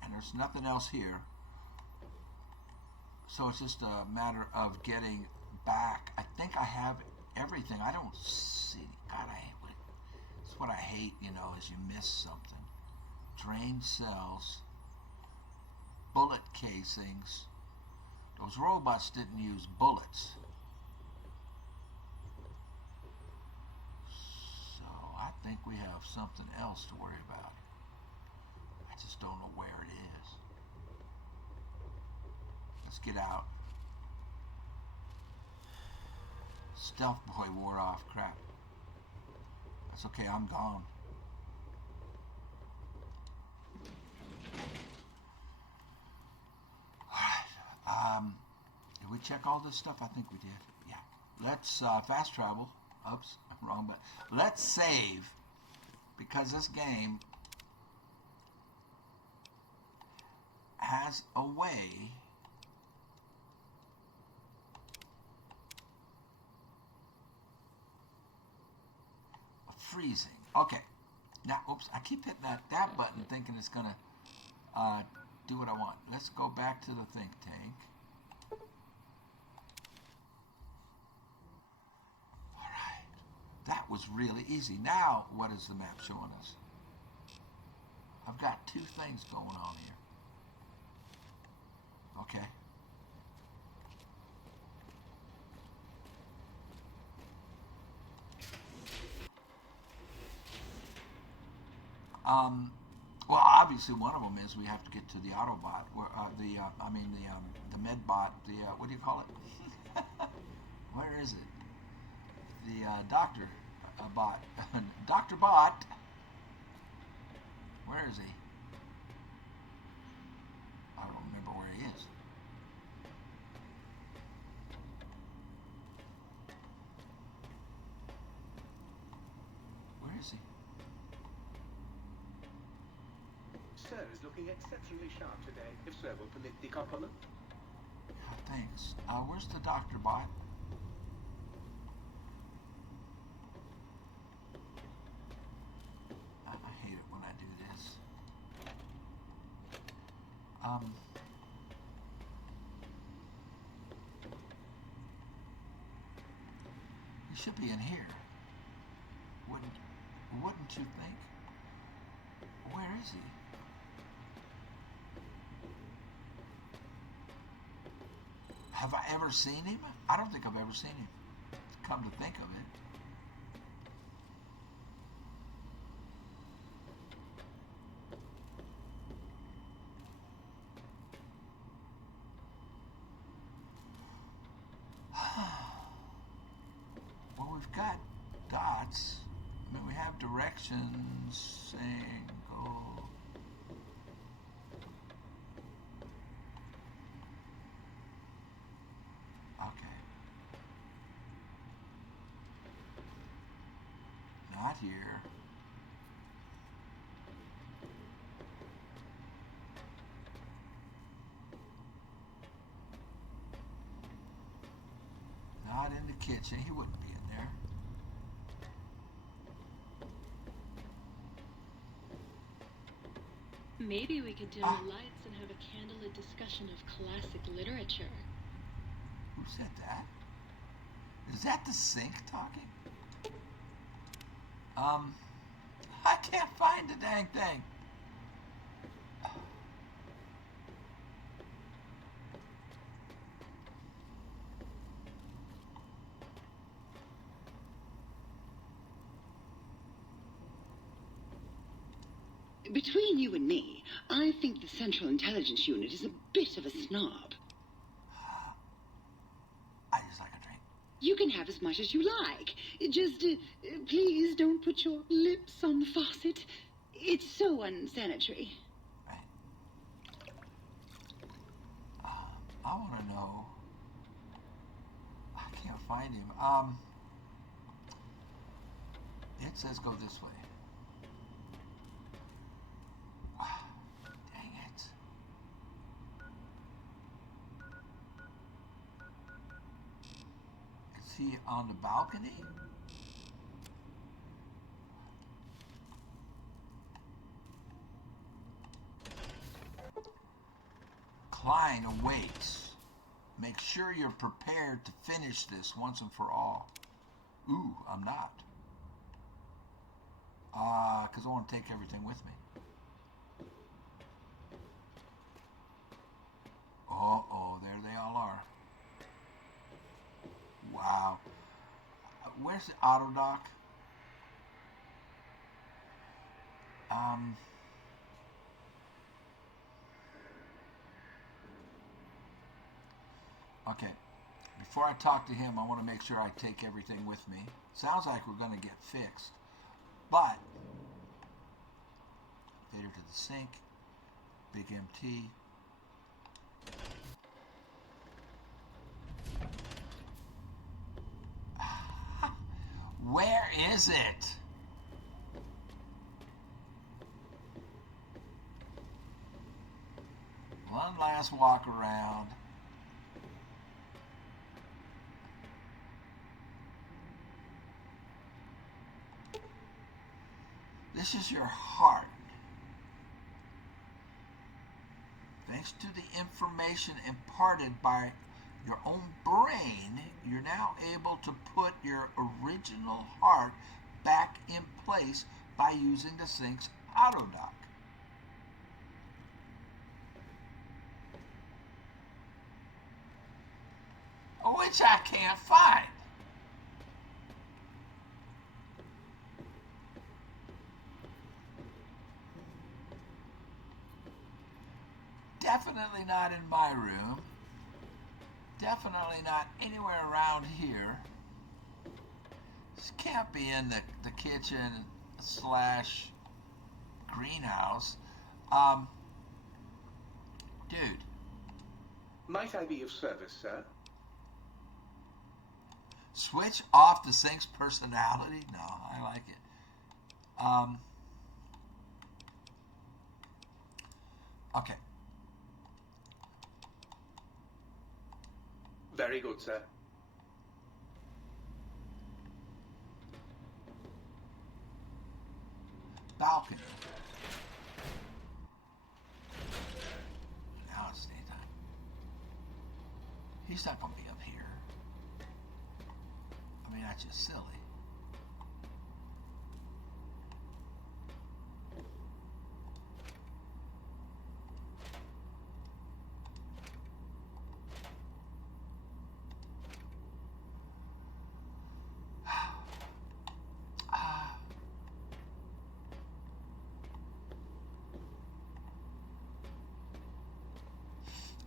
And there's nothing else here. So it's just a matter of getting back. I think I have everything. I don't see. God, it's what I hate, you know, is you miss something. Drained cells. Bullet casings. Those robots didn't use bullets. I think we have something else to worry about. I just don't know where it is. Let's get out. Stealth boy wore off. Crap. That's okay, I'm gone. Alright. Did we check all this stuff? I think we did. Yeah. Let's fast travel. Oops, wrong button. Let's save, because this game has a way of freezing. Okay. Now, oops, I keep hitting that button thinking it's going to do what I want. Let's go back to the think tank. That was really easy. Now, what is the map showing us? I've got 2 things going on here. Okay. Well, obviously one of them is we have to get to the Autobot, or the Medbot. What do you call it? Where is it? The Doctor Bot, Doctor Bot. Where is he? I don't remember where he is. Where is he? Sir is looking exceptionally sharp today, if sir will permit the compliment. Thanks. Where's the Doctor Bot? I hate it when I do this. He should be in here. Wouldn't you think? Where is he? Have I ever seen him? I don't think I've ever seen him. Come to think of it. Well, we've got dots. I mean, we have directions saying go. Okay. Not here. Not in the kitchen. He wouldn't be in there. Maybe we could dim the lights and have a candlelit discussion of classic literature. Who said that? Is that the sink talking? I can't find the dang thing. Between you and me, I think the Central Intelligence Unit is a bit of a snob. I just like a drink. You can have as much as you like. Just, please don't put your lips on the faucet. It's so unsanitary. Right. I want to know. I can't find him. It says go this way. Dang it. Is he on the balcony? Klein awaits. Make sure you're prepared to finish this once and for all. Ooh, I'm not. Because I want to take everything with me. Uh-oh, there they all are. Wow. Where's the auto dock? Okay. Before I talk to him, I want to make sure I take everything with me. Sounds like we're going to get fixed. But, fader to the sink, big MT. Where is it? One last walk around. This is your heart. Thanks to the information imparted by your own brain, you're now able to put your original heart back in place by using the sink's auto dock. Which I can't find. Definitely not in my room. Definitely not anywhere around here. This can't be in the kitchen slash greenhouse. Dude. Might I be of service, sir? Switch off the sink's personality? No, I like it. Okay. Very good, sir. Balcony. Now it's daytime. He's not going to be up here. I mean, that's just silly.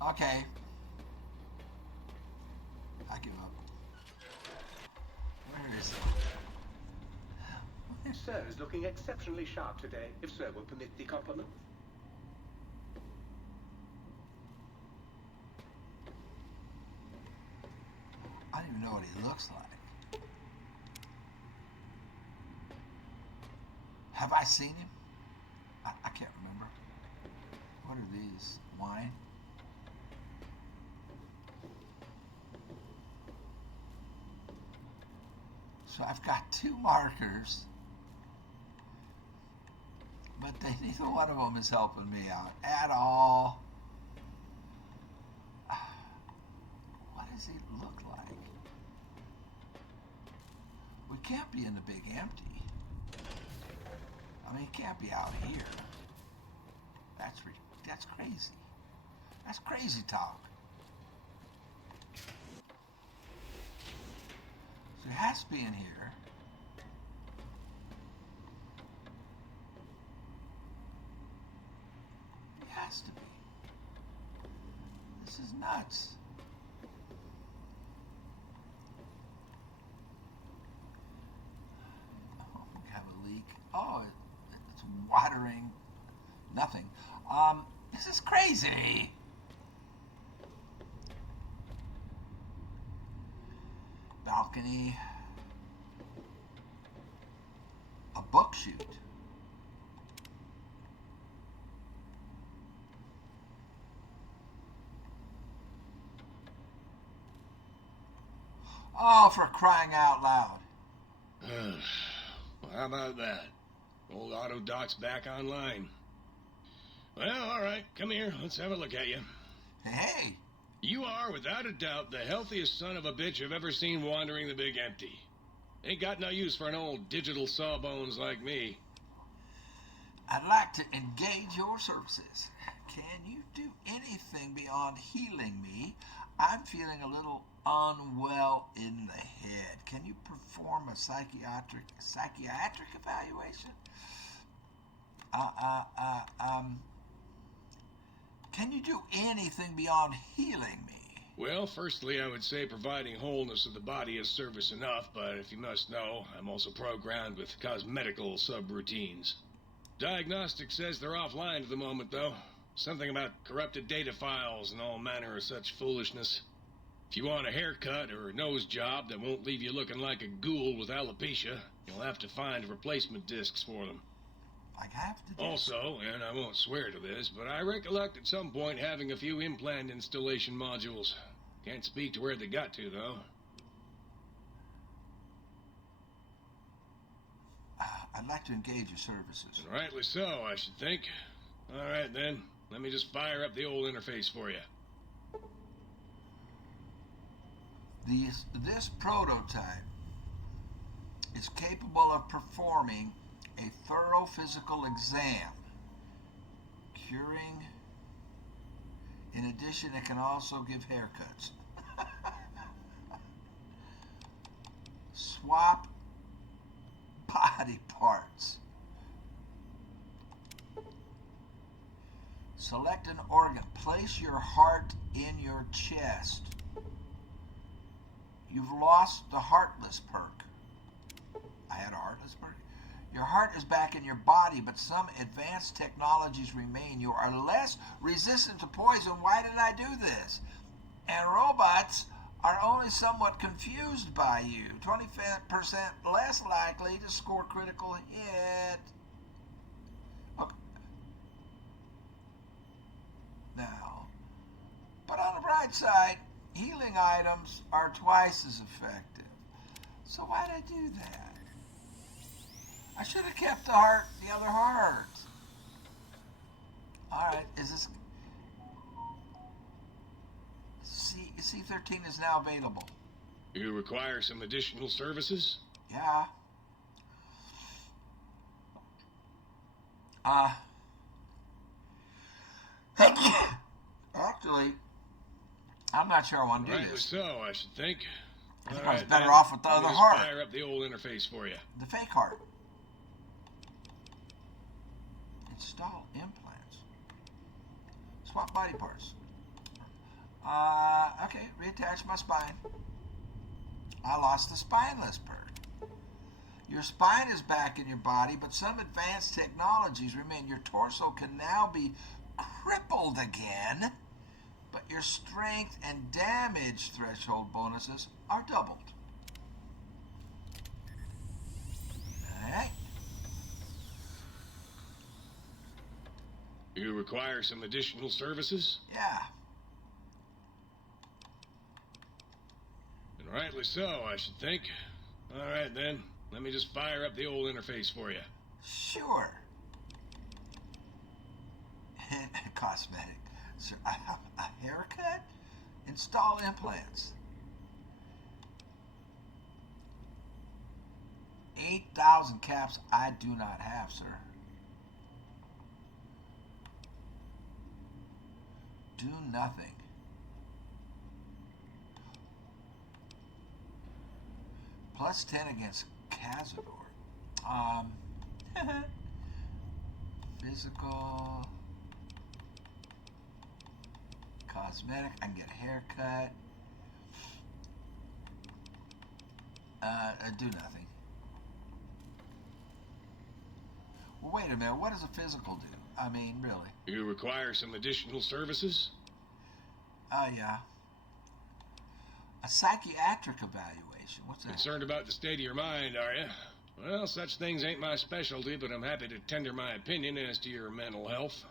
Okay. I give up. Where is it? Sir is looking exceptionally sharp today, if sir will permit the compliment. I don't even know what he looks like. Have I seen him? I can't remember. What are these? Wine? So I've got two markers, but neither one of them is helping me out at all. What does he look like? We can't be in the big empty. I mean, he can't be out here. That's crazy. That's crazy talk. So it has to be in here. It has to be. This is nuts. Oh, we have a leak. Oh, it's watering. Nothing. This is crazy. Balcony. A book chute. Oh, for crying out loud. Well, how about that? Old auto doc's back online. Well, all right, come here. Let's have a look at you. Hey, You are, without a doubt, the healthiest son of a bitch I've ever seen wandering the big empty. Ain't got no use for an old digital sawbones like me. I'd like to engage your services. Can you do anything beyond healing me? I'm feeling a little unwell in the head. Can you perform a psychiatric evaluation? Can you do anything beyond healing me? Well, firstly, I would say providing wholeness of the body is service enough, but if you must know, I'm also programmed with cosmetical subroutines. Diagnostic says they're offline at the moment, though. Something about corrupted data files and all manner of such foolishness. If you want a haircut or a nose job that won't leave you looking like a ghoul with alopecia, you'll have to find replacement discs for them. I have to do Also, and I won't swear to this, but I recollect at some point having a few implant installation modules. Can't speak to where they got to, though. I'd like to engage your services. And rightly so, I should think. All right, then. Let me just fire up the old interface for you. This prototype is capable of performing a thorough physical exam, curing. In addition, it can also give haircuts. Swap body parts. Select an organ. Place your heart in your chest. You've lost the heartless perk. I had a heartless perk. Your heart is back in your body, but some advanced technologies remain. You are less resistant to poison. Why did I do this? And robots are only somewhat confused by you. 20% less likely to score critical hit. Okay. Now, but on the bright side, healing items are twice as effective. So why did I do that? I should have kept the other heart. Alright, is this... C13 is now available. You require some additional services? Yeah. Actually, I'm not sure I want to do Rightly this. so, I should think. I think All I was right, better then. off with the Let other me just heart. fire up the old interface for you. The fake heart. Install implants. Swap body parts. Okay, reattach my spine. I lost the spineless perk. Your spine is back in your body, but some advanced technologies remain. Your torso can now be crippled again, but your strength and damage threshold bonuses are doubled. Alright. You require some additional services? Yeah. And rightly so, I should think. All right, then. Let me just fire up the old interface for you. Sure. Cosmetic. Sir, a haircut? Install implants. 8,000 caps I do not have, sir. Do nothing. Plus 10 against Cazador. Physical. Cosmetic. I can get a haircut. Do nothing. Well, wait a minute. What does a physical do? I mean, really. You require some additional services? Yeah. A psychiatric evaluation. What's that? Concerned about the state of your mind, are you? Well, such things ain't my specialty, but I'm happy to tender my opinion as to your mental health.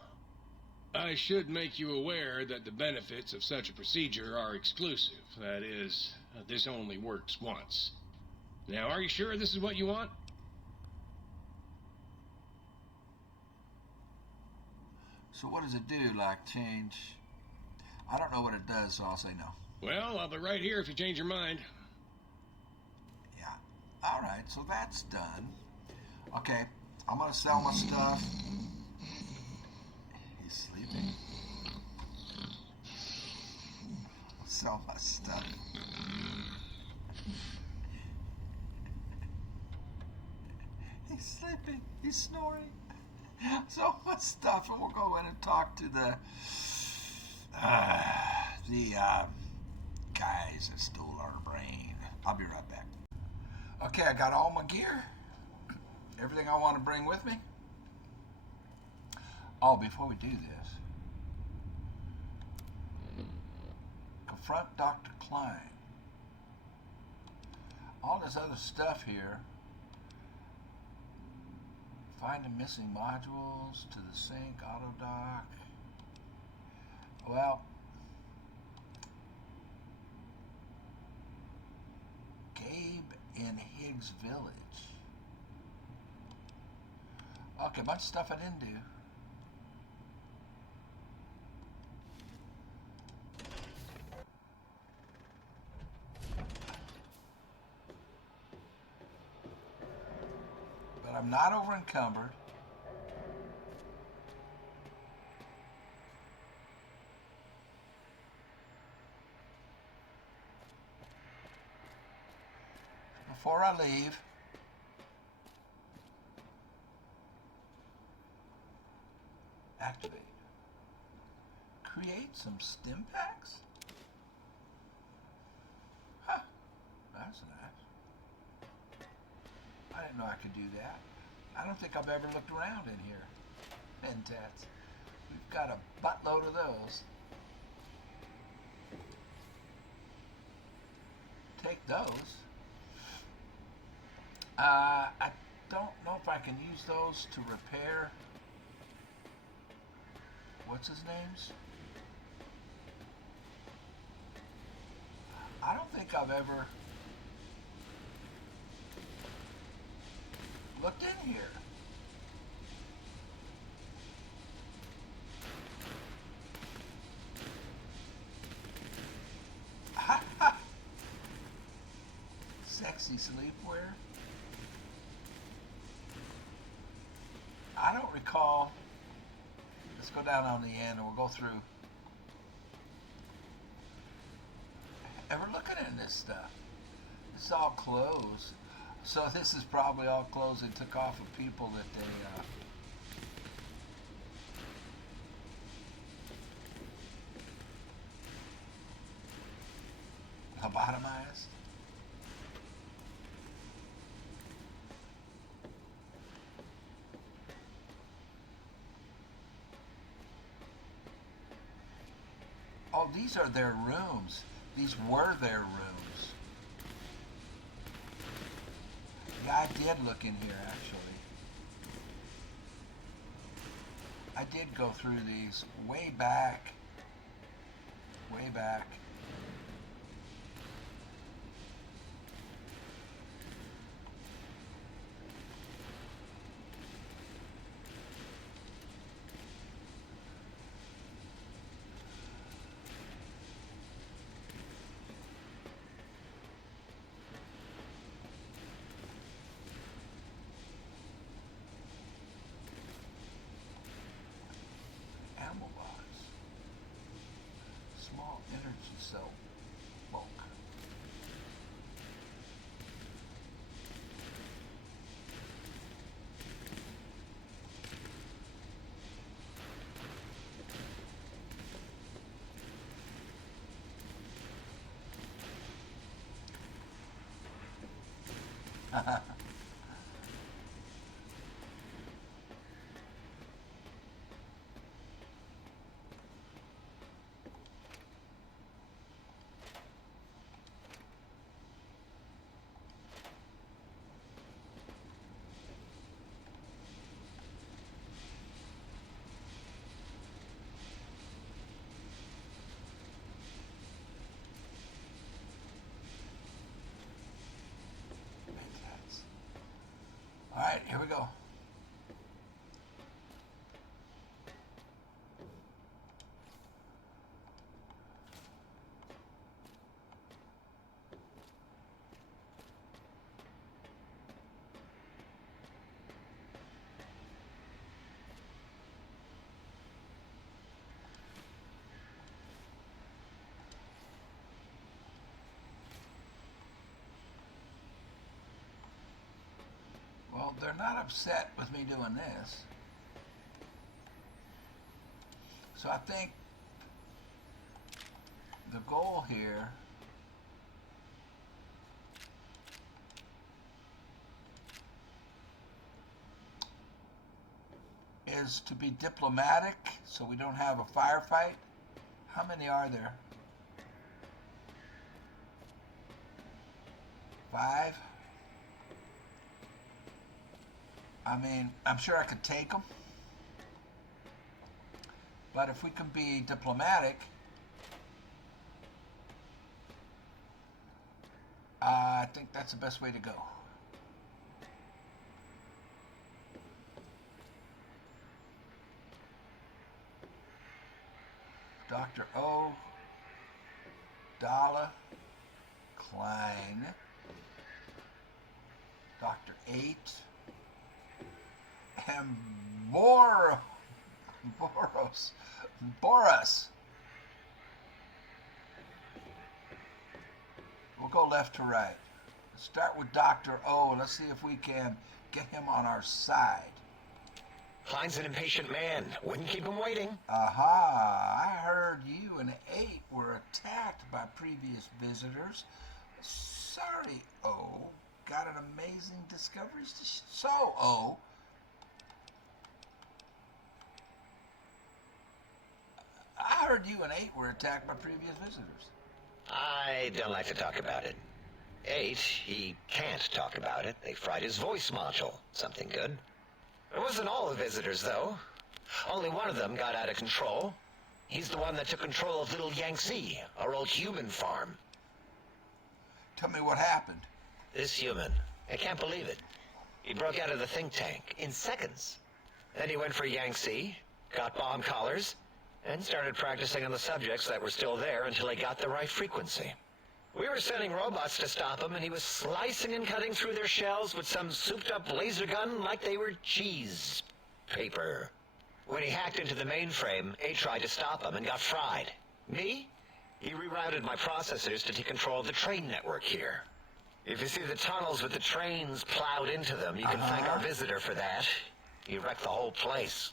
I should make you aware that the benefits of such a procedure are exclusive. That is, this only works once. Now, are you sure this is what you want? So what does it do? Like change? I don't know what it does, so I'll say no. Well, I'll be right here if you change your mind. Yeah. All right, so that's done. Okay, I'm gonna sell my stuff. He's sleeping. I'll sell my stuff. He's sleeping. He's snoring. So much stuff, and we'll go in and talk to the guys that stole our brain. I'll be right back. Okay, I got all my gear. Everything I want to bring with me. Oh, before we do this, confront Dr. Klein. All this other stuff here. Find the missing modules to the sync, auto dock. Well, Gabe in Higgs Village. Okay, a bunch of stuff I didn't do. But I'm not over encumbered. Before I leave, activate. Create some stim packs? Huh. That's nice. I didn't know I could do that. I don't think I've ever looked around in here. Tats. We've got a buttload of those. Take those. I don't know if I can use those to repair. What's his name's? I don't think I've ever looked in here. Sexy sleepwear. I don't recall. Let's go down on the end and we'll go through. Ever looking at this stuff? It's all clothes. So this is probably all clothes they took off of people that they lobotomized. Oh, these are their rooms. These were their rooms. Yeah, I did look in here, actually. I did go through these way back. Way back. Animal bodies. Small energy cell bulk. All right, here we go. Well, they're not upset with me doing this. So I think the goal here is to be diplomatic so we don't have a firefight. How many are there? 5? I mean, I'm sure I could take them. But if we can be diplomatic, I think that's the best way to go. Dr. O. Dalla Klein. Dr. 8. And Boris. We'll go left to right. Let's start with Dr. O and let's see if we can get him on our side. Klein's an impatient man. Wouldn't keep him waiting. Aha, I heard you and 8 were attacked by previous visitors. Sorry, O. Got an amazing discoveries to So, O. I heard you and 8 were attacked by previous visitors. I don't like to talk about it. 8, he can't talk about it. They fried his voice module. Something good. It wasn't all the visitors, though. Only one of them got out of control. He's the one that took control of Little Yangtze, our old human farm. Tell me what happened. This human, I can't believe it. He broke out of the think tank in seconds. Then he went for Yangtze, got bomb collars, and started practicing on the subjects that were still there until he got the right frequency. We were sending robots to stop him, and he was slicing and cutting through their shells with some souped-up laser gun like they were cheese paper. When he hacked into the mainframe, 8 tried to stop him and got fried. Me? He rerouted my processors to take control of the train network here. If you see the tunnels with the trains plowed into them, you can thank our visitor for that. He wrecked the whole place.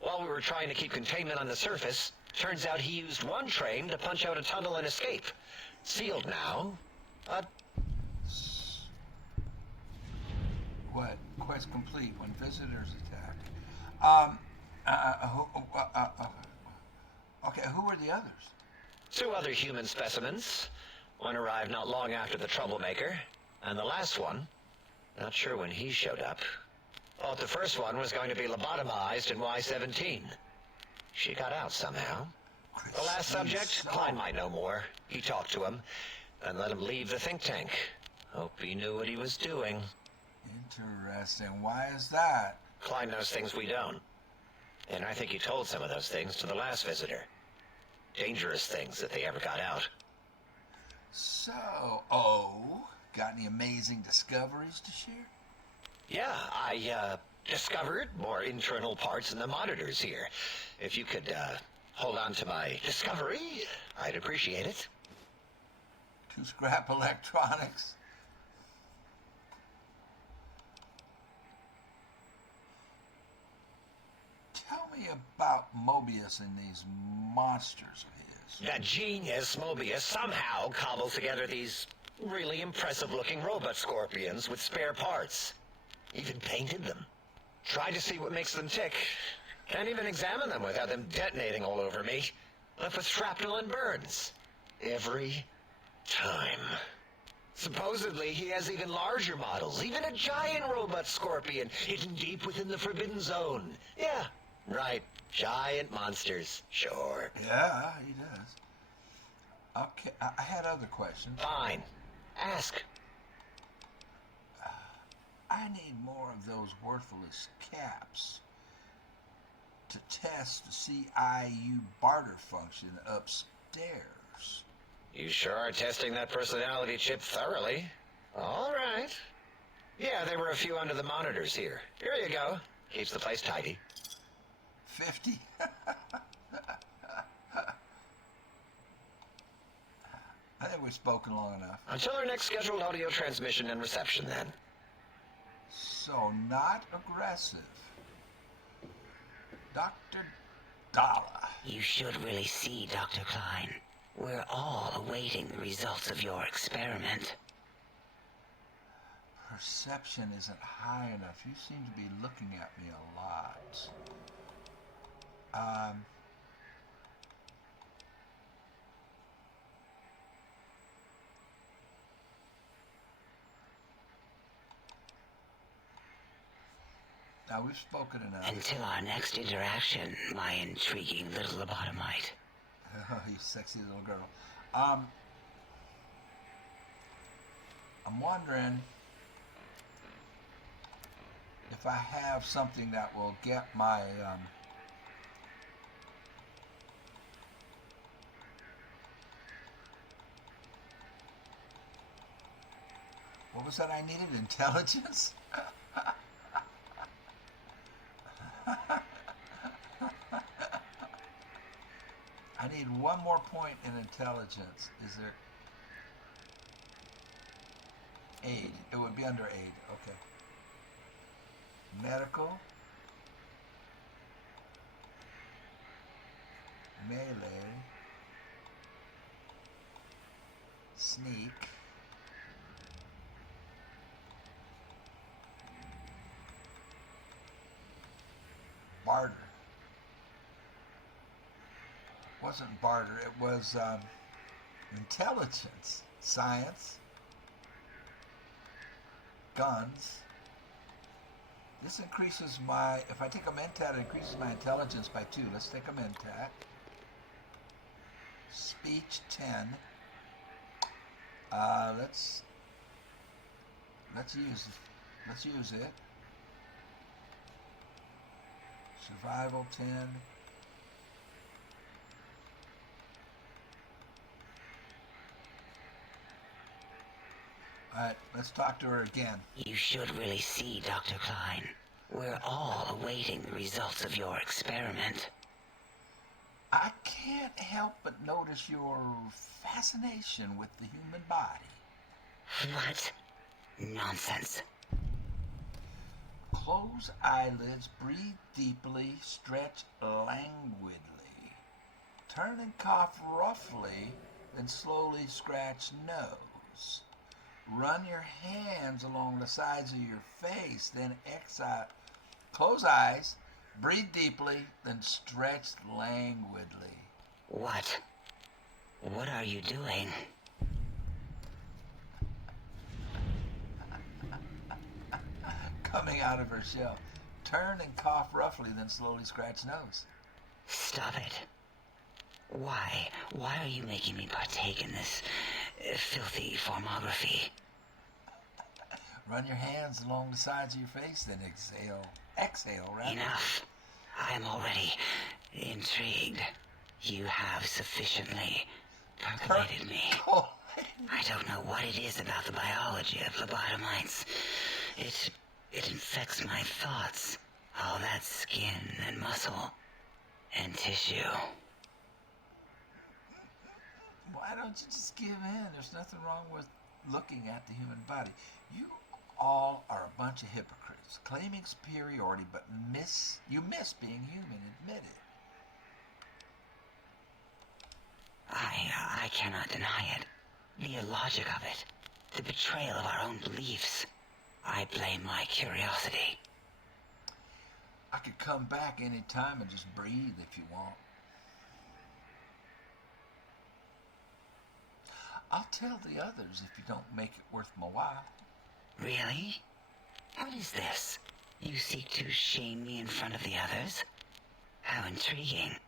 While we were trying to keep containment on the surface, turns out he used one train to punch out a tunnel and escape. Sealed now, but... What? Quest complete when visitors attack. Okay, who were the others? 2 other human specimens. One arrived not long after the troublemaker, and the last one, not sure when he showed up. Thought the first one was going to be lobotomized in Y-17. She got out somehow. The last subject, Klein might know more. He talked to him, and let him leave the think tank. Hope he knew what he was doing. Interesting. Why is that? Klein knows things we don't. And I think he told some of those things to the last visitor. Dangerous things if they ever got out. So, got any amazing discoveries to share? Yeah, I discovered more internal parts in the monitors here. If you could hold on to my discovery, I'd appreciate it. 2 scrap electronics. Tell me about Mobius and these monsters of his. That genius Mobius somehow cobbled together these really impressive-looking robot scorpions with spare parts. Even painted them. Tried to see what makes them tick. Can't even examine them without them detonating all over me. Left with shrapnel and burns. Every time. Supposedly, he has even larger models, even a giant robot scorpion hidden deep within the Forbidden Zone. Yeah, right. Giant monsters, sure. Yeah, he does. Okay, I had other questions. Fine. Ask. I need more of those worthless caps to test the CIU barter function upstairs. You sure are testing that personality chip thoroughly. All right. Yeah, there were a few under the monitors here. Here you go. Keeps the place tidy. 50? I think we've spoken long enough. Until our next scheduled audio transmission and reception, then. So, not aggressive. Dr. Dalla. You should really see, Dr. Klein. We're all awaiting the results of your experiment. Perception isn't high enough. You seem to be looking at me a lot. Now, we've spoken enough. Until our next interaction, my intriguing little lobotomite. Oh, you sexy little girl. I'm wondering if I have something that will get my, what was that I needed? Intelligence? I need one more point in intelligence. Is there aid? It would be under aid. Okay. Medical. melee, sneak, barter. Wasn't barter, it was intelligence, science, guns. This increases my, if I take a mentat, it increases my intelligence by 2. Let's take a mentat. Speech 10. Let's use it. Survival 10. Alright, let's talk to her again. You should really see, Dr. Klein. We're all awaiting the results of your experiment. I can't help but notice your fascination with the human body. What? Nonsense. Close eyelids, breathe deeply, stretch languidly. Turn and cough roughly, then slowly scratch nose. Run your hands along the sides of your face, then exhale. Close eyes, breathe deeply, then stretch languidly. What? What are you doing? Coming out of her shell. Turn and cough roughly, then slowly scratch nose. Stop it. Why? Why are you making me partake in this filthy formography? Run your hands along the sides of your face, then exhale. Exhale, rather. Enough. I am already intrigued. You have sufficiently percolated me. I don't know what it is about the biology of lobotomites. It infects my thoughts. All that skin and muscle and tissue. Why don't you just give in? There's nothing wrong with looking at the human body. You all are a bunch of hypocrites, claiming superiority, but you miss being human. Admit it. I cannot deny it. The illogic of it. The betrayal of our own beliefs. I blame my curiosity. I could come back any time and just breathe if you want. I'll tell the others if you don't make it worth my while. Really? What is this? You seek to shame me in front of the others? How intriguing.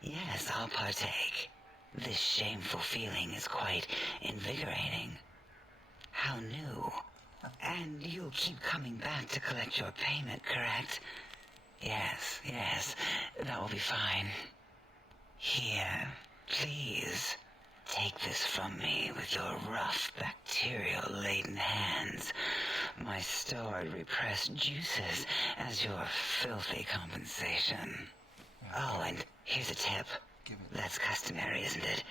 Yes, I'll partake. This shameful feeling is quite invigorating. How new. And you'll keep coming back to collect your payment, correct? Yes, that will be fine. Here, please. Take this from me with your rough, bacterial-laden hands. My stored, repressed juices as your filthy compensation. Oh, and here's a tip. Give it. That's customary, isn't it?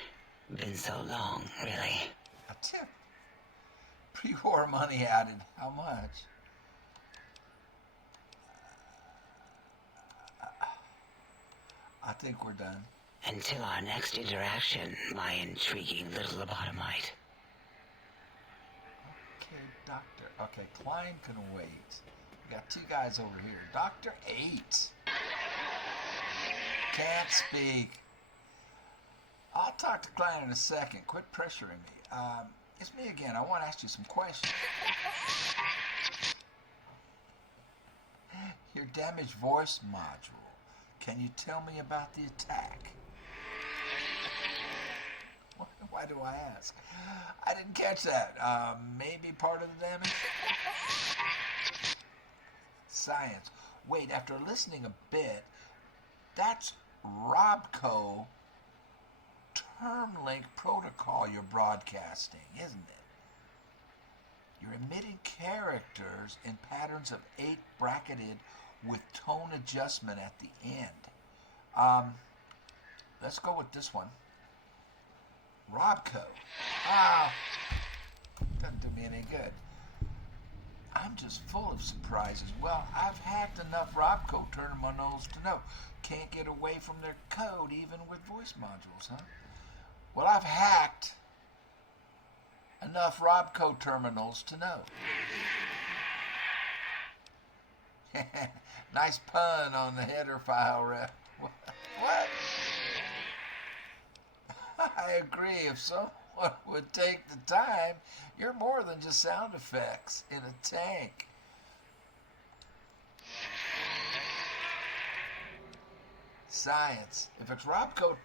Been so long, really. A tip. Pre-war money added. How much? I think we're done. Until our next interaction, my intriguing little lobotomite. Okay, Doctor. Okay, Klein can wait. We got 2 guys over here. Dr. 8. Can't speak. I'll talk to Klein in a second. Quit pressuring me. It's me again. I want to ask you some questions. Your damaged voice module. Can you tell me about the attack? Why do I ask? I didn't catch that. Maybe part of the damage? Science. Wait, after listening a bit, that's Robco term link protocol you're broadcasting, isn't it? You're emitting characters in patterns of 8 bracketed with tone adjustment at the end. Let's go with this one. Robco. Doesn't do me any good. I'm just full of surprises. Well, I've hacked enough Robco terminals to know. Can't get away from their code even with voice modules, huh? Well, I've hacked enough Robco terminals to know. Nice pun on the header file, rep. What? I agree. If someone would take the time, you're more than just sound effects in a tank. Science. If it's Robco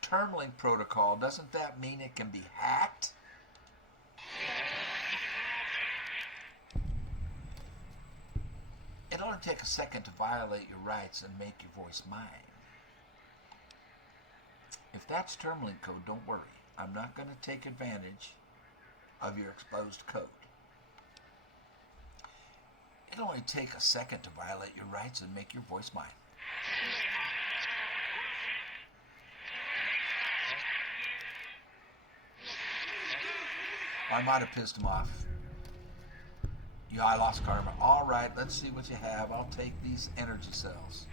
terminaling protocol, doesn't that mean it can be hacked? It'll only take a second to violate your rights and make your voice mine. If that's terminaling code, don't worry. I'm not going to take advantage of your exposed code. It'll only take a second to violate your rights and make your voice mine. I might have pissed him off. Yeah, I lost karma. All right, let's see what you have. I'll take these energy cells.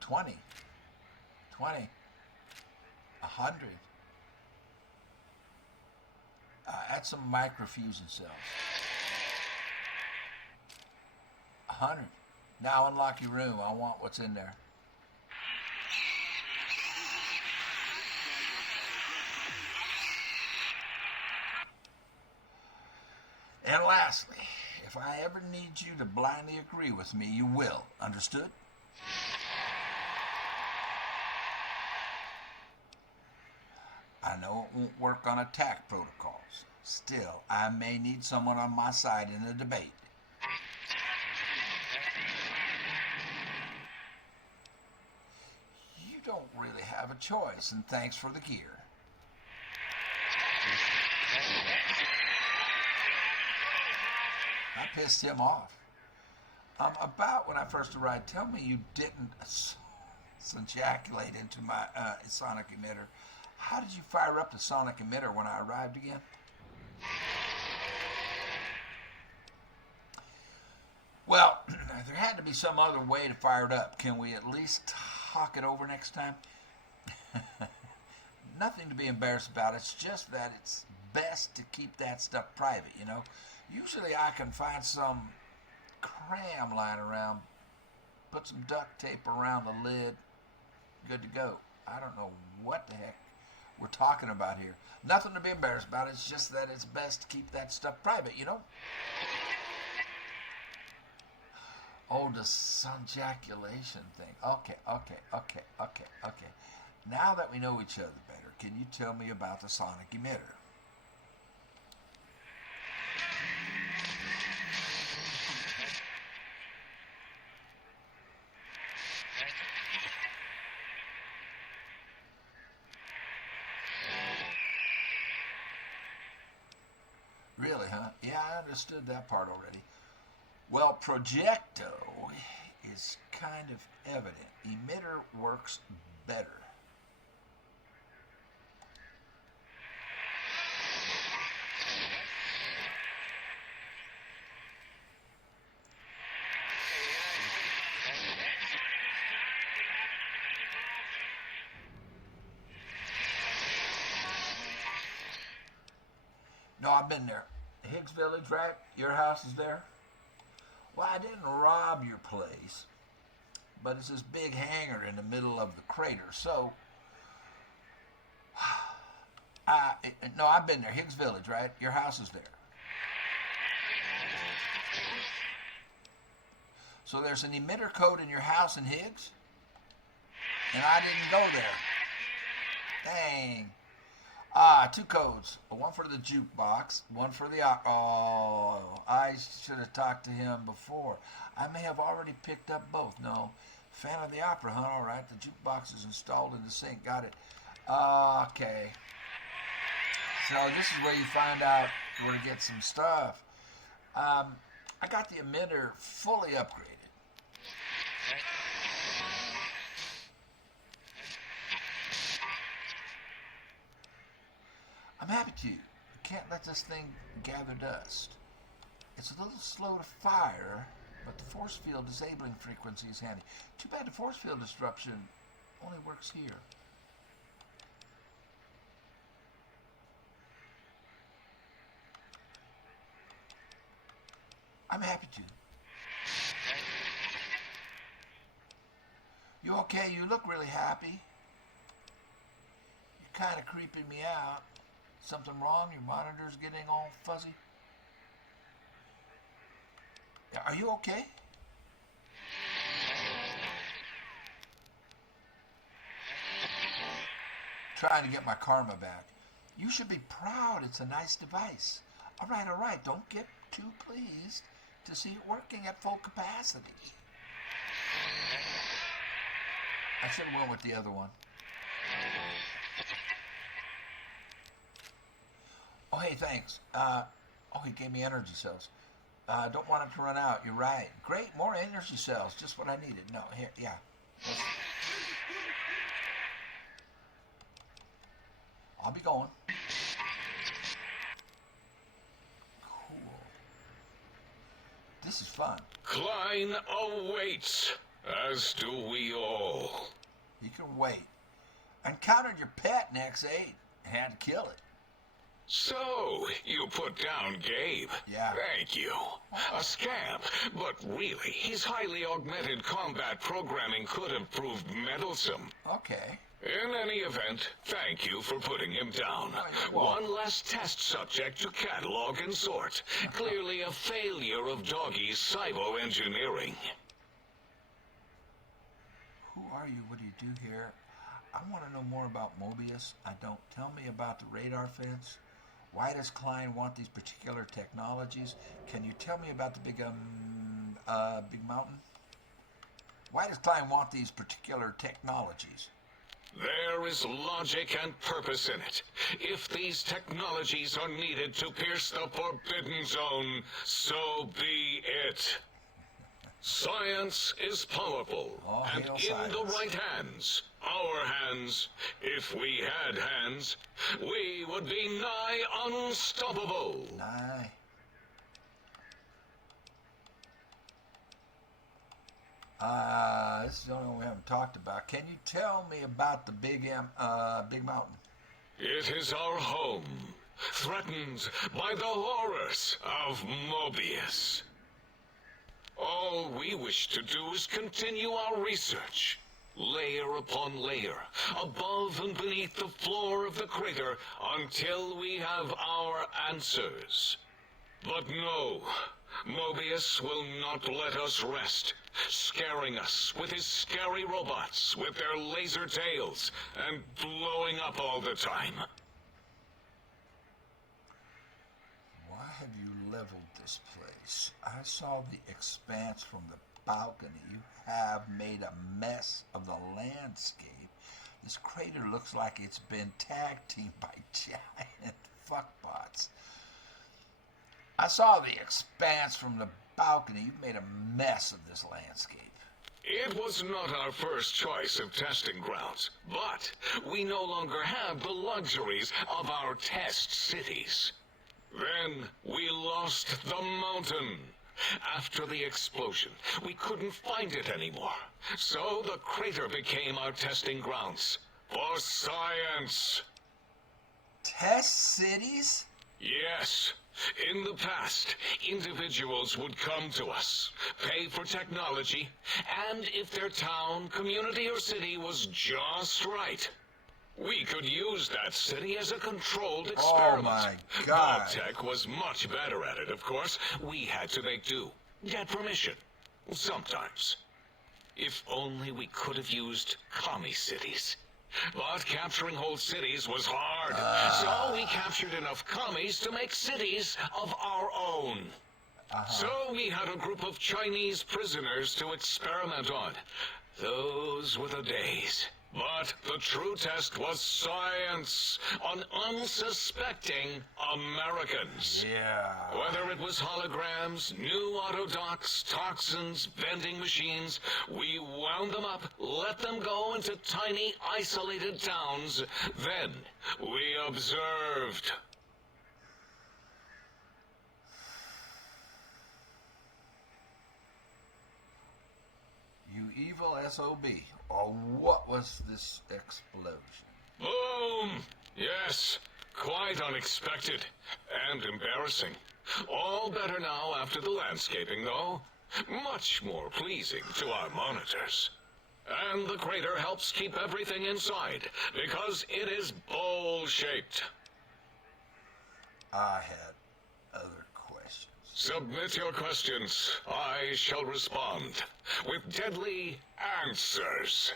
20. 20. 100. Add some microfusion cells. 100. Now unlock your room. I want what's in there. And lastly, if I ever need you to blindly agree with me, you will. Understood? I know it won't work on attack protocols. Still, I may need someone on my side in a debate. You don't really have a choice, and thanks for the gear. I pissed him off. About when I first arrived, tell me you didn't ejaculate into my sonic emitter. How did you fire up the sonic emitter when I arrived again? Well, there had to be some other way to fire it up. Can we at least talk it over next time? Nothing to be embarrassed about. It's just that it's best to keep that stuff private, you know. Usually I can find some cram lying around, put some duct tape around the lid, good to go. I don't know what the heck we're talking about here. Nothing to be embarrassed about. It's just that it's best to keep that stuff private, you know? Oh, the sunjaculation thing. Okay. Now that we know each other better, can you tell me about the sonic emitter? Really, huh? Yeah, I understood that part already. Well, projecto is kind of evident. Emitter works better. No, I've been there. Higgs Village, right? Your house is there? Well, I didn't rob your place, but it's this big hangar in the middle of the crater, so... no, I've been there. Higgs Village, right? Your house is there. So there's an emitter code in your house in Higgs? And I didn't go there. Dang. Two codes. One for the jukebox, one for the... Oh, I should have talked to him before. I may have already picked up both. No. Fan of the opera, huh? All right. The jukebox is installed in the sink. Got it. Okay. So this is where you find out where to get some stuff. I got the emitter fully upgraded. I'm happy to. can't let this thing gather dust. It's a little slow to fire, but the force field disabling frequency is handy. Too bad the force field disruption only works here. I'm happy to. You okay? You look really happy. You're kind of creeping me out. Something wrong? Your monitor's getting all fuzzy? Are you okay? Trying to get my karma back. You should be proud. It's a nice device. All right. Don't get too pleased to see it working at full capacity. I should have went with the other one. Oh, hey, thanks. He gave me energy cells. Don't want it to run out. You're right. Great, more energy cells. Just what I needed. No, here, yeah. I'll be going. Cool. This is fun. Klein awaits, as do we all. You can wait. Encountered your pet in X8 and had to kill it. So, you put down Gabe. Yeah. Thank you. A scamp, but really, his highly augmented combat programming could have proved meddlesome. Okay. In any event, thank you for putting him down. One less test subject to catalog and sort. Clearly a failure of Doggy's cybo-engineering. Who are you? What do you do here? I want to know more about Mobius. I don't. Tell me about the radar fence. Why does Klein want these particular technologies? Can you tell me about the big mountain? Why does Klein want these particular technologies? There is logic and purpose in it. If these technologies are needed to pierce the forbidden zone, so be it. Science is powerful, and in the right hands, our hands, if we had hands, we would be nigh unstoppable. Nigh. This is the only one we haven't talked about. Can you tell me about the big mountain? It is our home, threatened by the horrors of Mobius. All we wish to do is continue our research, layer upon layer, above and beneath the floor of the crater, until we have our answers. But no, Mobius will not let us rest, scaring us with his scary robots with their laser tails and blowing up all the time. Why have you leveled this place? I saw the expanse from the balcony. You have made a mess of the landscape. This crater looks like it's been tag teamed by giant fuckbots. I saw the expanse from the balcony. You've made a mess of this landscape. It was not our first choice of testing grounds, but we no longer have the luxuries of our test cities. Then we lost the mountain. After the explosion, we couldn't find it anymore. So the crater became our testing grounds for science. Test cities? Yes. In the past, individuals would come to us, pay for technology, and if their town, community, or city was just right, we could use that city as a controlled experiment. Oh my God. Tech was much better at it, of course. We had to make do. Get permission. Sometimes. If only we could have used commie cities. But capturing whole cities was hard. So we captured enough commies to make cities of our own. So we had a group of Chinese prisoners to experiment on. Those were the days. But the true test was science on unsuspecting Americans. Yeah. Whether it was holograms, new autodocs, toxins, vending machines, we wound them up, let them go into tiny, isolated towns. Then we observed. evil SOB. Or what was this explosion? Boom! Yes, quite unexpected and embarrassing. All better now after the landscaping, though. Much more pleasing to our monitors. And the crater helps keep everything inside, because it is bowl-shaped. I had other questions. Submit your questions. I shall respond with deadly answers.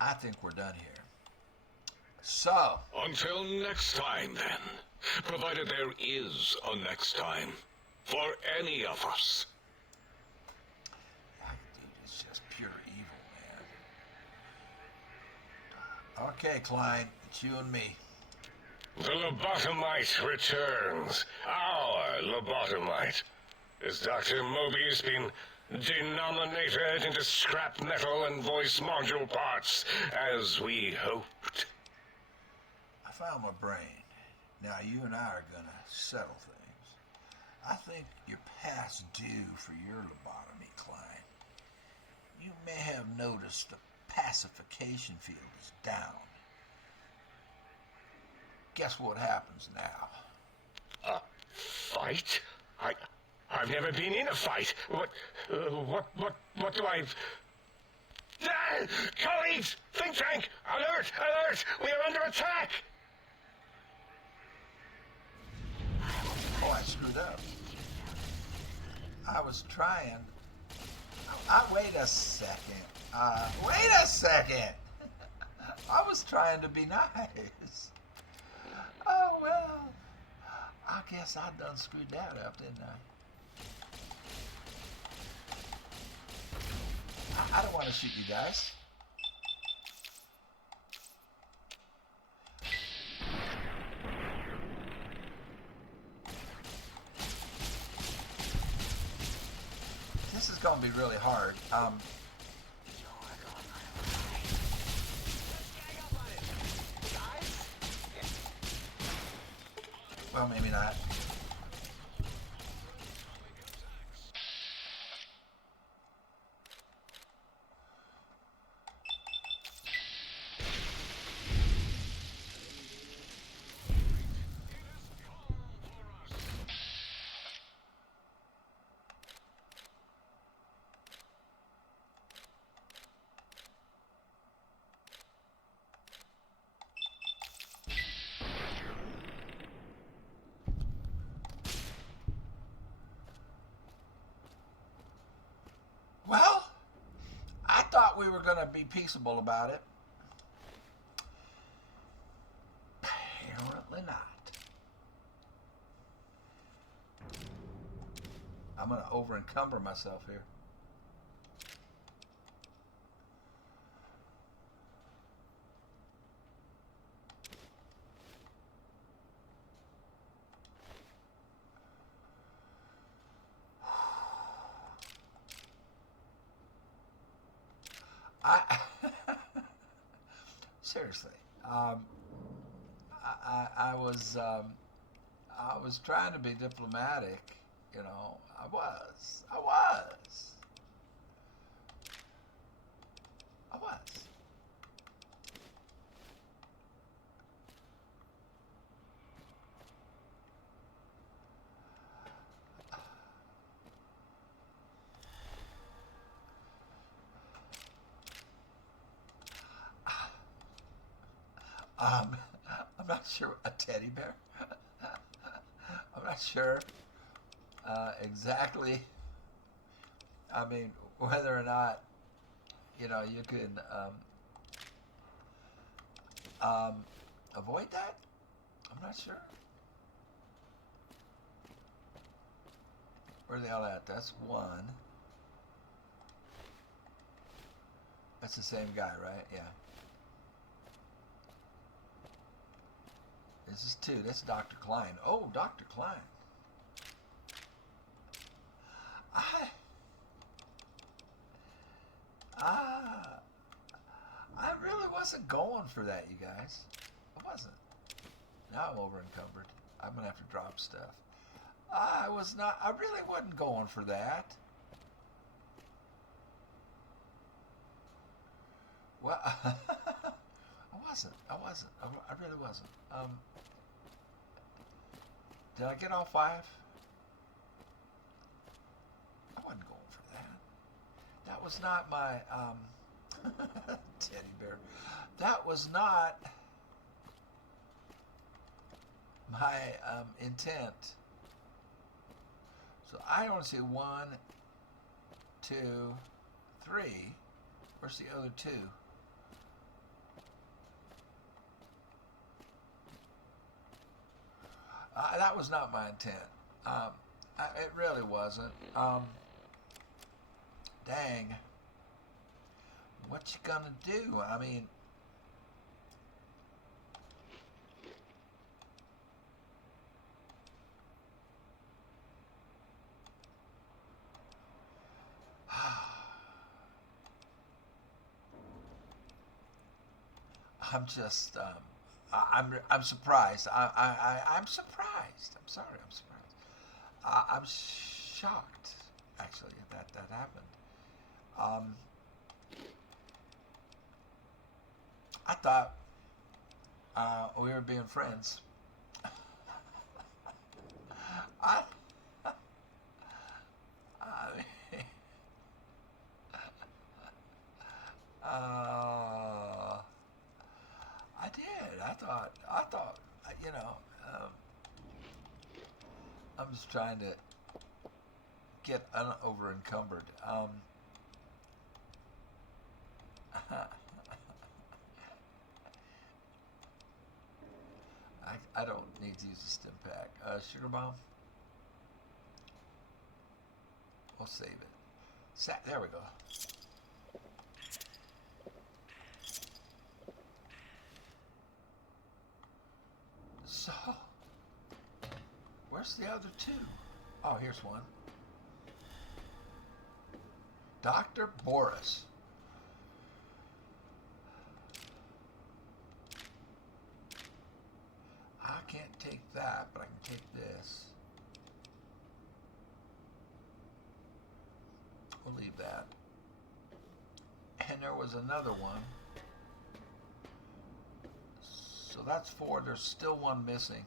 I think we're done here. So, Until next time, then. Provided there is a next time. For any of us. dude, it's just pure evil, man. Okay, Klein, it's you and me. The lobotomite returns. Our lobotomite. Has Dr. Mobius been denominated into scrap metal and voice module parts, as we hoped? I found my brain. Now, you and I are going to settle things. I think you're past due for your lobotomy, Klein. You may have noticed the pacification field is down. Guess what happens now? A fight? I've never been in a fight. What do I... Ah! Colleagues! Think tank! Alert! Alert! We are under attack! Oh, I screwed up. I was trying. Wait a second. Wait a second. I was trying to be nice. Oh, well. I guess I done screwed that up, didn't I? I don't want to shoot you guys. This is going to be really hard. Well, maybe not. Well, I thought we were going to be peaceable about it. Apparently not. I'm going to over-encumber myself here. Seriously, I was trying to be diplomatic, you know. I was. I'm not sure. A teddy bear? I'm not sure exactly. I mean, whether or not, you know, you can avoid that. I'm not sure. Where the hell at? That's one. That's the same guy, right? Yeah. This is two. That's Dr. Klein. Oh, Dr. Klein. I really wasn't going for that, you guys. I wasn't. Now I'm over encumbered. I'm gonna have to drop stuff. I really wasn't going for that. Well, I wasn't. I really wasn't. Did I get all 5? I wasn't going for that. That was not my, teddy bear. That was not my intent. So I only see 1, 2, 3. Where's the other 2? That was not my intent. It really wasn't. Dang. What you gonna do? I mean, I'm just, I'm surprised. I'm surprised. I'm sorry, I'm surprised. I'm shocked, actually, that happened. I thought we were being friends. I did. I thought, I'm just trying to get over encumbered. I don't need to use a stim pack. Sugar bomb. We'll save it. There we go. So, where's the other 2? Oh, here's one. Dr. Boris. I can't take that, but I can take this. We'll leave that. And there was another one. So that's 4. There's still 1 missing.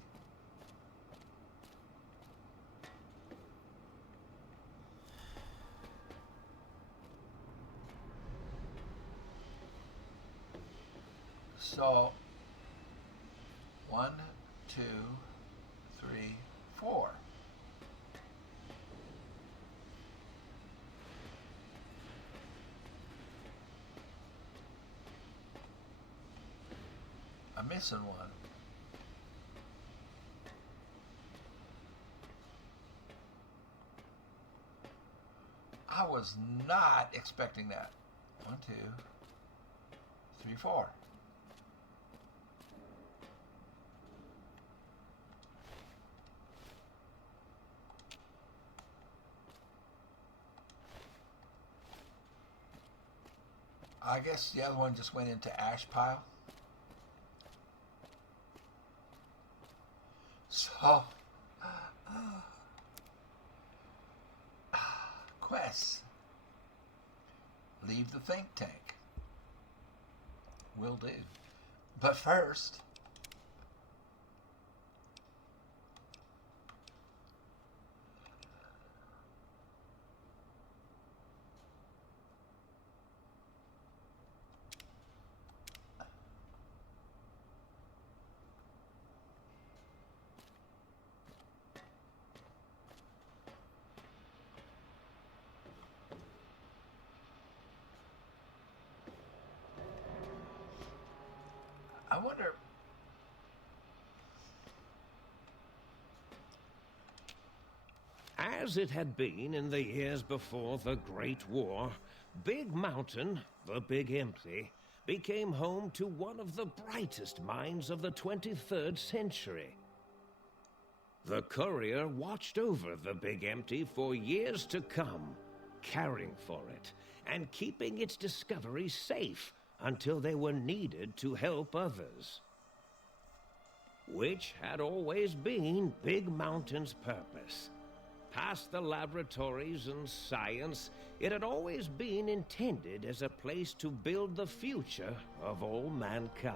So 1, 2, 3, 4. I'm missing 1. I was not expecting that. 1, 2, 3, 4. I guess the other one just went into ash pile. So, quests. Leave the think tank. Will do. But first, I wonder. As it had been in the years before the Great War, Big Mountain, the Big Empty, became home to one of the brightest minds of the 23rd century. The courier watched over the Big Empty for years to come, caring for it and keeping its discoveries safe until they were needed to help others. which had always been Big Mountain's purpose. Past the laboratories and science, it had always been intended as a place to build the future of all mankind.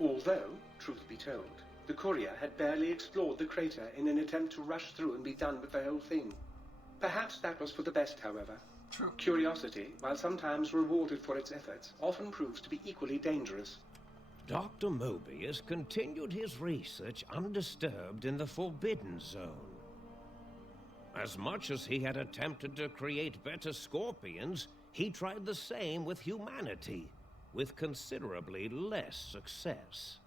Although, truth be told, the courier had barely explored the crater in an attempt to rush through and be done with the whole thing. Perhaps that was for the best, however. True. Curiosity, while sometimes rewarded for its efforts, often proves to be equally dangerous. Dr. Mobius continued his research undisturbed in the Forbidden Zone. As much as he had attempted to create better scorpions, he tried the same with humanity, with considerably less success.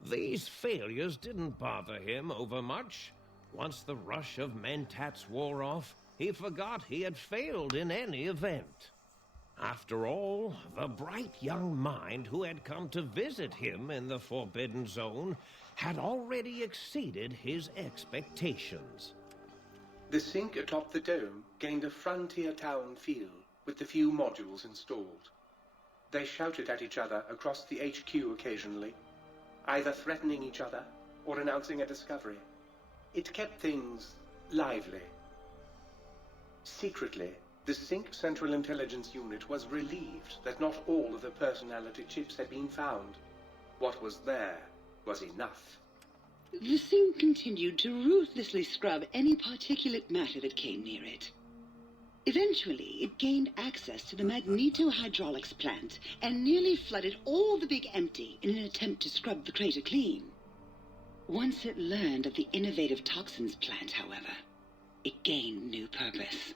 These failures didn't bother him overmuch. Once the rush of mentats wore off, he forgot he had failed in any event. After all, the bright young mind who had come to visit him in the Forbidden Zone had already exceeded his expectations. The sink atop the dome gained a frontier town feel, with the few modules installed. They shouted at each other across the HQ occasionally, either threatening each other or announcing a discovery. It kept things lively. Secretly, the Sync Central Intelligence Unit was relieved that not all of the personality chips had been found. What was there was enough. The thing continued to ruthlessly scrub any particulate matter that came near it. Eventually, it gained access to the magnetohydraulics plant and nearly flooded all the Big Empty in an attempt to scrub the crater clean. Once it learned of the innovative toxins plant, however, it gained new purpose.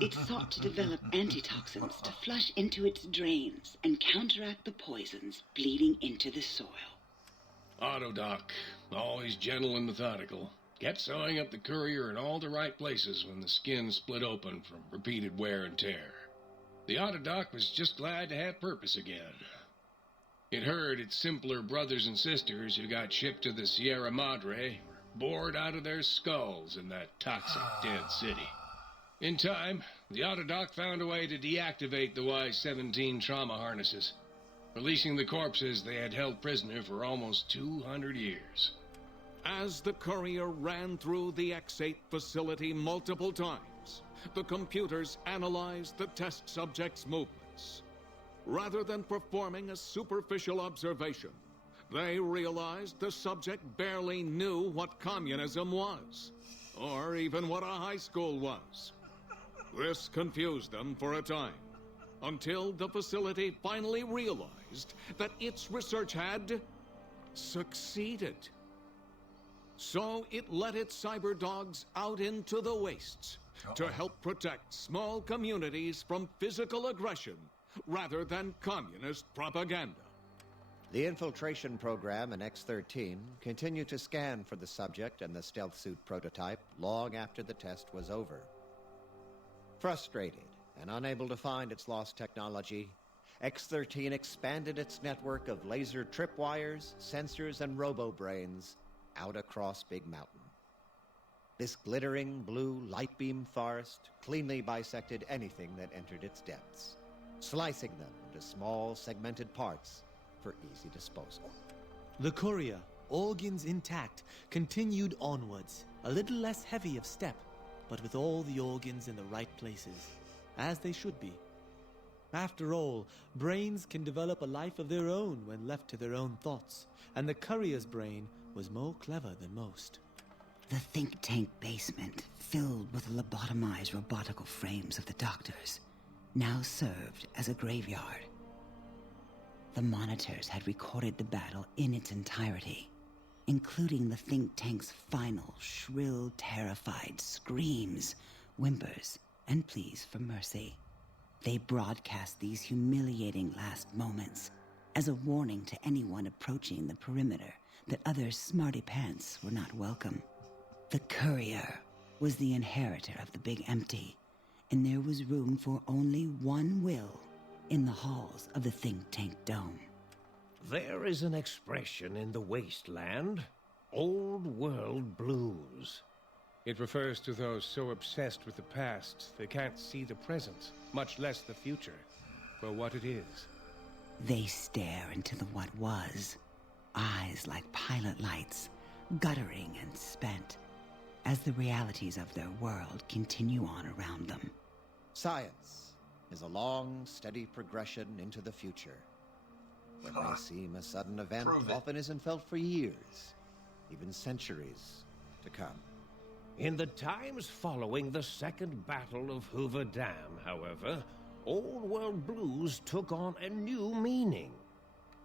It sought to develop antitoxins to flush into its drains and counteract the poisons bleeding into the soil. Autodoc, always gentle and methodical, kept sewing up the courier in all the right places when the skin split open from repeated wear and tear. The Autodoc was just glad to have purpose again. It heard its simpler brothers and sisters who got shipped to the Sierra Madre were bored out of their skulls in that toxic dead city. In time, the Autodoc found a way to deactivate the Y-17 trauma harnesses, releasing the corpses they had held prisoner for almost 200 years. As the courier ran through the X-8 facility multiple times, the computers analyzed the test subject's movements. Rather than performing a superficial observation, they realized the subject barely knew what communism was, or even what a high school was. This confused them for a time, until the facility finally realized that its research had succeeded. So it let its cyber dogs out into the wastes to help protect small communities from physical aggression rather than communist propaganda. The infiltration program in X-13 continued to scan for the subject and the stealth suit prototype long after the test was over. Frustrated and unable to find its lost technology, X-13 expanded its network of laser tripwires, sensors, and robo-brains out across Big Mountain. This glittering blue light beam forest cleanly bisected anything that entered its depths, slicing them into small segmented parts for easy disposal. The courier, organs intact, continued onwards, a little less heavy of step, but with all the organs in the right places, as they should be. After all, brains can develop a life of their own when left to their own thoughts, and the courier's brain was more clever than most. The think tank basement, filled with the lobotomized robotical frames of the doctors, now served as a graveyard. The monitors had recorded the battle in its entirety, including the think tank's final, shrill, terrified screams, whimpers, and pleas for mercy. They broadcast these humiliating last moments as a warning to anyone approaching the perimeter that other smarty pants were not welcome. The courier was the inheritor of the Big Empty, and there was room for only one will in the halls of the think tank dome. There is an expression in the wasteland, old world blues. It refers to those so obsessed with the past they can't see the present, much less the future, for what it is. They stare into the what was, eyes like pilot lights, guttering and spent, as the realities of their world continue on around them. Science is a long, steady progression into the future. What may seem a sudden event often isn't felt for years, even centuries to come. In the times following the Second Battle of Hoover Dam, however, Old World blues took on a new meaning.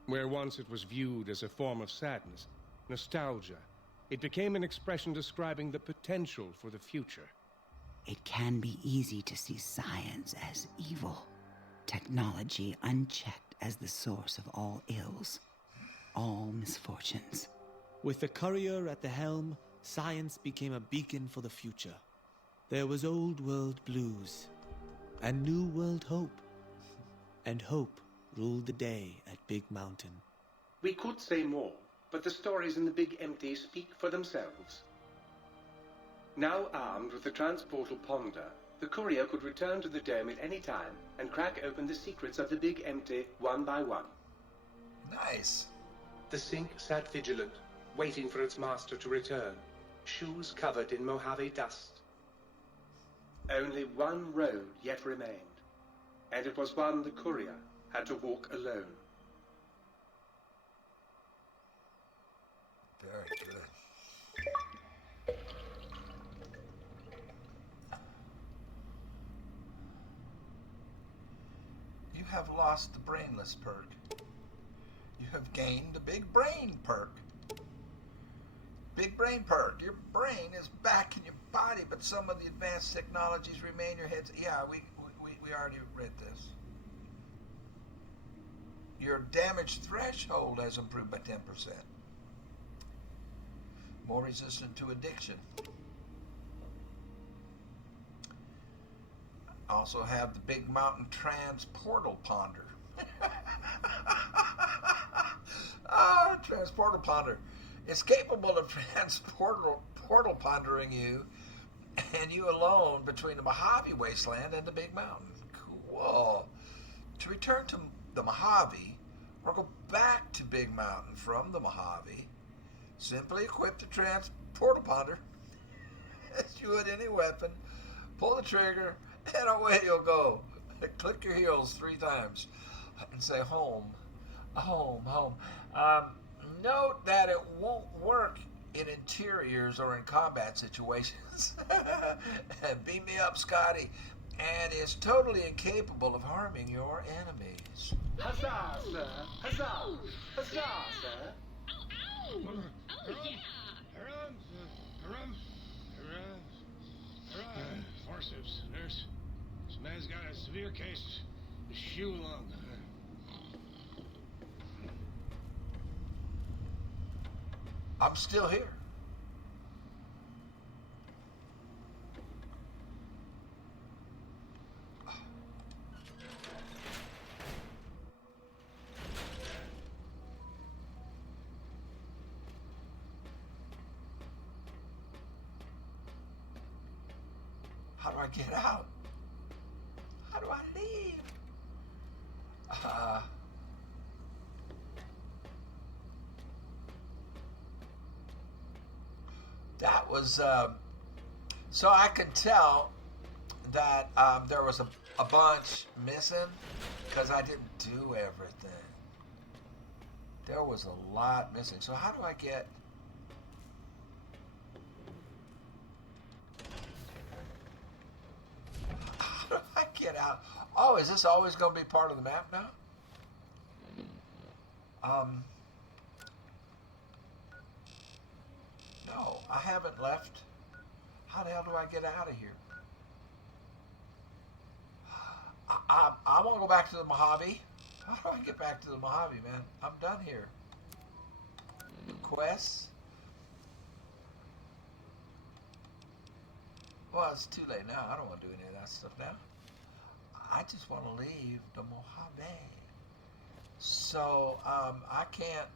Where once it was viewed as a form of sadness, nostalgia, it became an expression describing the potential for the future. It can be easy to see science as evil, technology unchecked as the source of all ills, all misfortunes. With the courier at the helm, science became a beacon for the future. There was old world blues and new world hope. And hope ruled the day at Big Mountain. We could say more, but the stories in the Big Empty speak for themselves. Now armed with the Transportalponder, the courier could return to the dome at any time and crack open the secrets of the Big Empty one by one. Nice. The sink sat vigilant, waiting for its master to return, shoes covered in Mojave dust. Only one road yet remained, and it was one the courier had to walk alone. Very good. You have lost the brainless perk. You have gained the big brain perk. Big brain perk. Your brain is back in your body, but some of the advanced technologies remain in your heads. Yeah, we already read this. Your damage threshold has improved by 10%. More resistant to addiction. Also have the big Mountain Transportalponder. Transportalponder. It's capable of transportalpondering you and you alone between the Mojave Wasteland and the Big Mountain. Cool. To return to the Mojave or go back to Big Mountain from the Mojave, simply equip the Transportalponder as you would any weapon, pull the trigger, and away you'll go. Click your heels 3 times and say home, home, home. Note that it won't work in interiors or in combat situations. Beam me up, Scotty. And is totally incapable of harming your enemies. Huzzah, sir! Huzzah! Huzzah, sir! Oh, yeah! Forceps, nurse. This man's got a severe case. The shoe lung. I'm still here. How do I get out? How do I leave? That was, so I could tell that there was a bunch missing because I didn't do everything. There was a lot missing. So how do I get... How do I get out? Oh, is this always going to be part of the map now? No, I haven't left. How the hell do I get out of here? I want to go back to the Mojave. How do I get back to the Mojave, man? I'm done here. Quests? Well, it's too late now. I don't want to do any of that stuff now. I just want to leave the Mojave. So, I can't...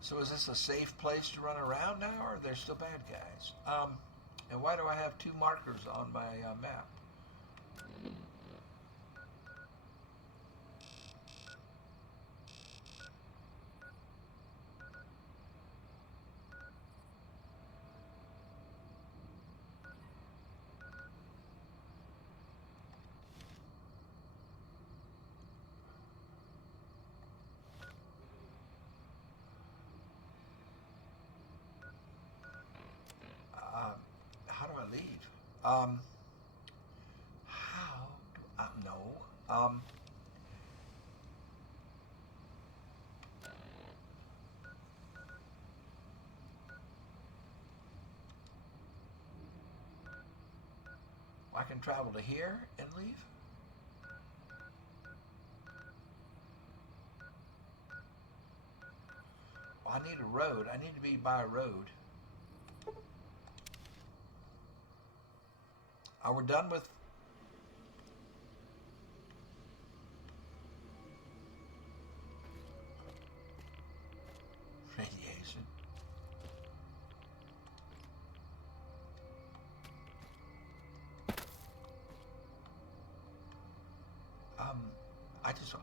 So is this a safe place to run around now, or are there still bad guys? And why do I have 2 markers on my map? How do I leave? How do I know? I can travel to here and leave? Well, I need a road. I need to be by a road. Are we done with... radiation?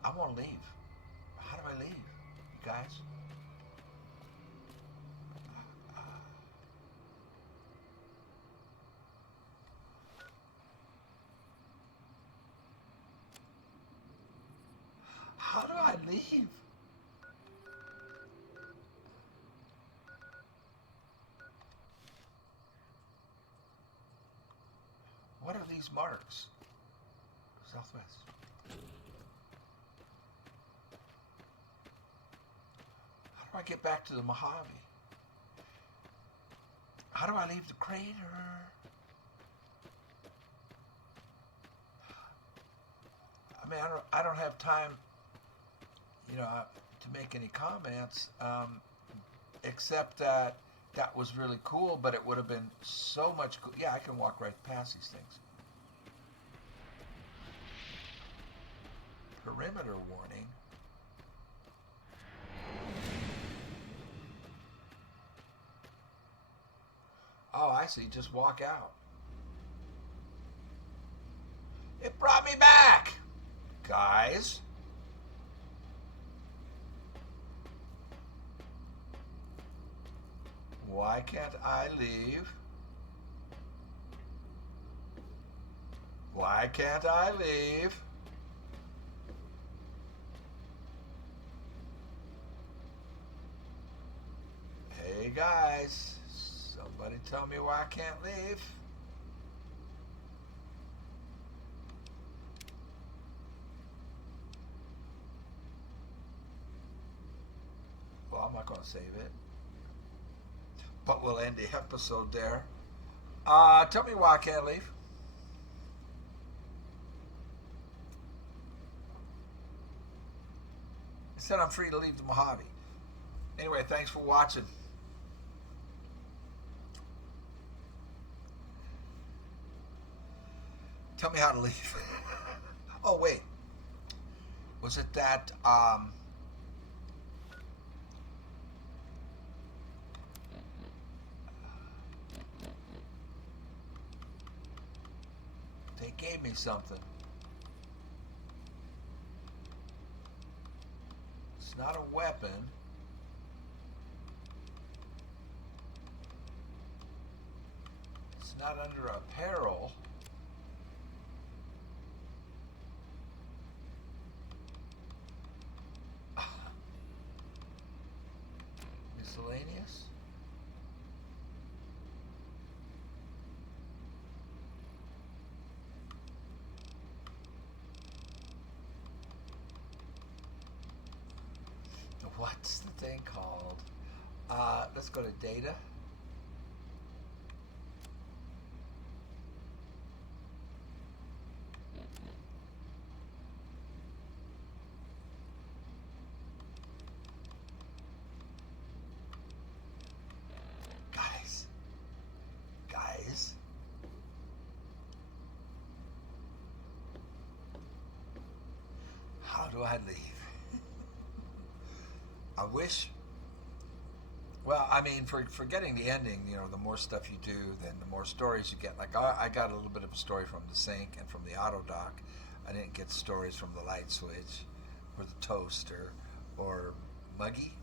I want to leave. How do I leave, you guys? How do I leave? What are these marks? Southwest. How do I get back to the Mojave? How do I leave the crater? I mean, I don't have time, you know, to make any comments, except that that was really cool, but it would have been so much cool. Yeah, I can walk right past these things. Perimeter warning. Oh, I see. Just walk out. It brought me back, guys. Why can't I leave? Why can't I leave? Hey guys, somebody tell me why I can't leave. Well, I'm not going to save it, but we'll end the episode there. Tell me why I can't leave. It said I'm free to leave the Mojave. Anyway, thanks for watching. Tell me how to leave. Oh, wait. Was it that, they gave me something. It's not a weapon. It's not under apparel. Miscellaneous? What's the thing called? Let's go to data. Guys. How do I leave? I wish Well, I mean, for getting the ending, you know, the more stuff you do, then the more stories you get. Like I got a little bit of a story from the sink and from the auto dock. I didn't get stories from the light switch, or the toaster, or Muggy,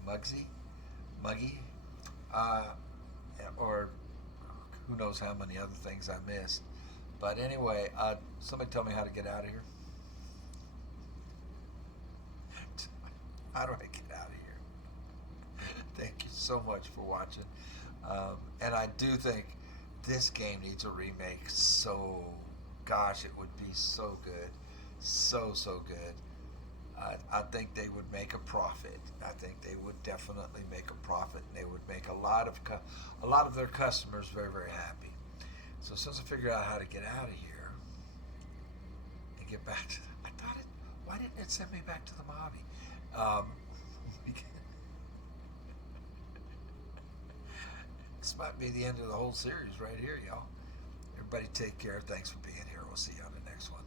or who knows how many other things I missed. But anyway, somebody tell me how to get out of here. How do I get out of here? Thank you so much for watching. And I do think this game needs a remake. So, gosh, it would be so good. So good. I think they would make a profit. I think they would definitely make a profit, and they would make a lot of their customers very happy. So since I figured out how to get out of here and get back to, why didn't it send me back to the Mojave? This might be the end of the whole series right here, y'all. Everybody take care. Thanks for being here. We'll see you on the next one.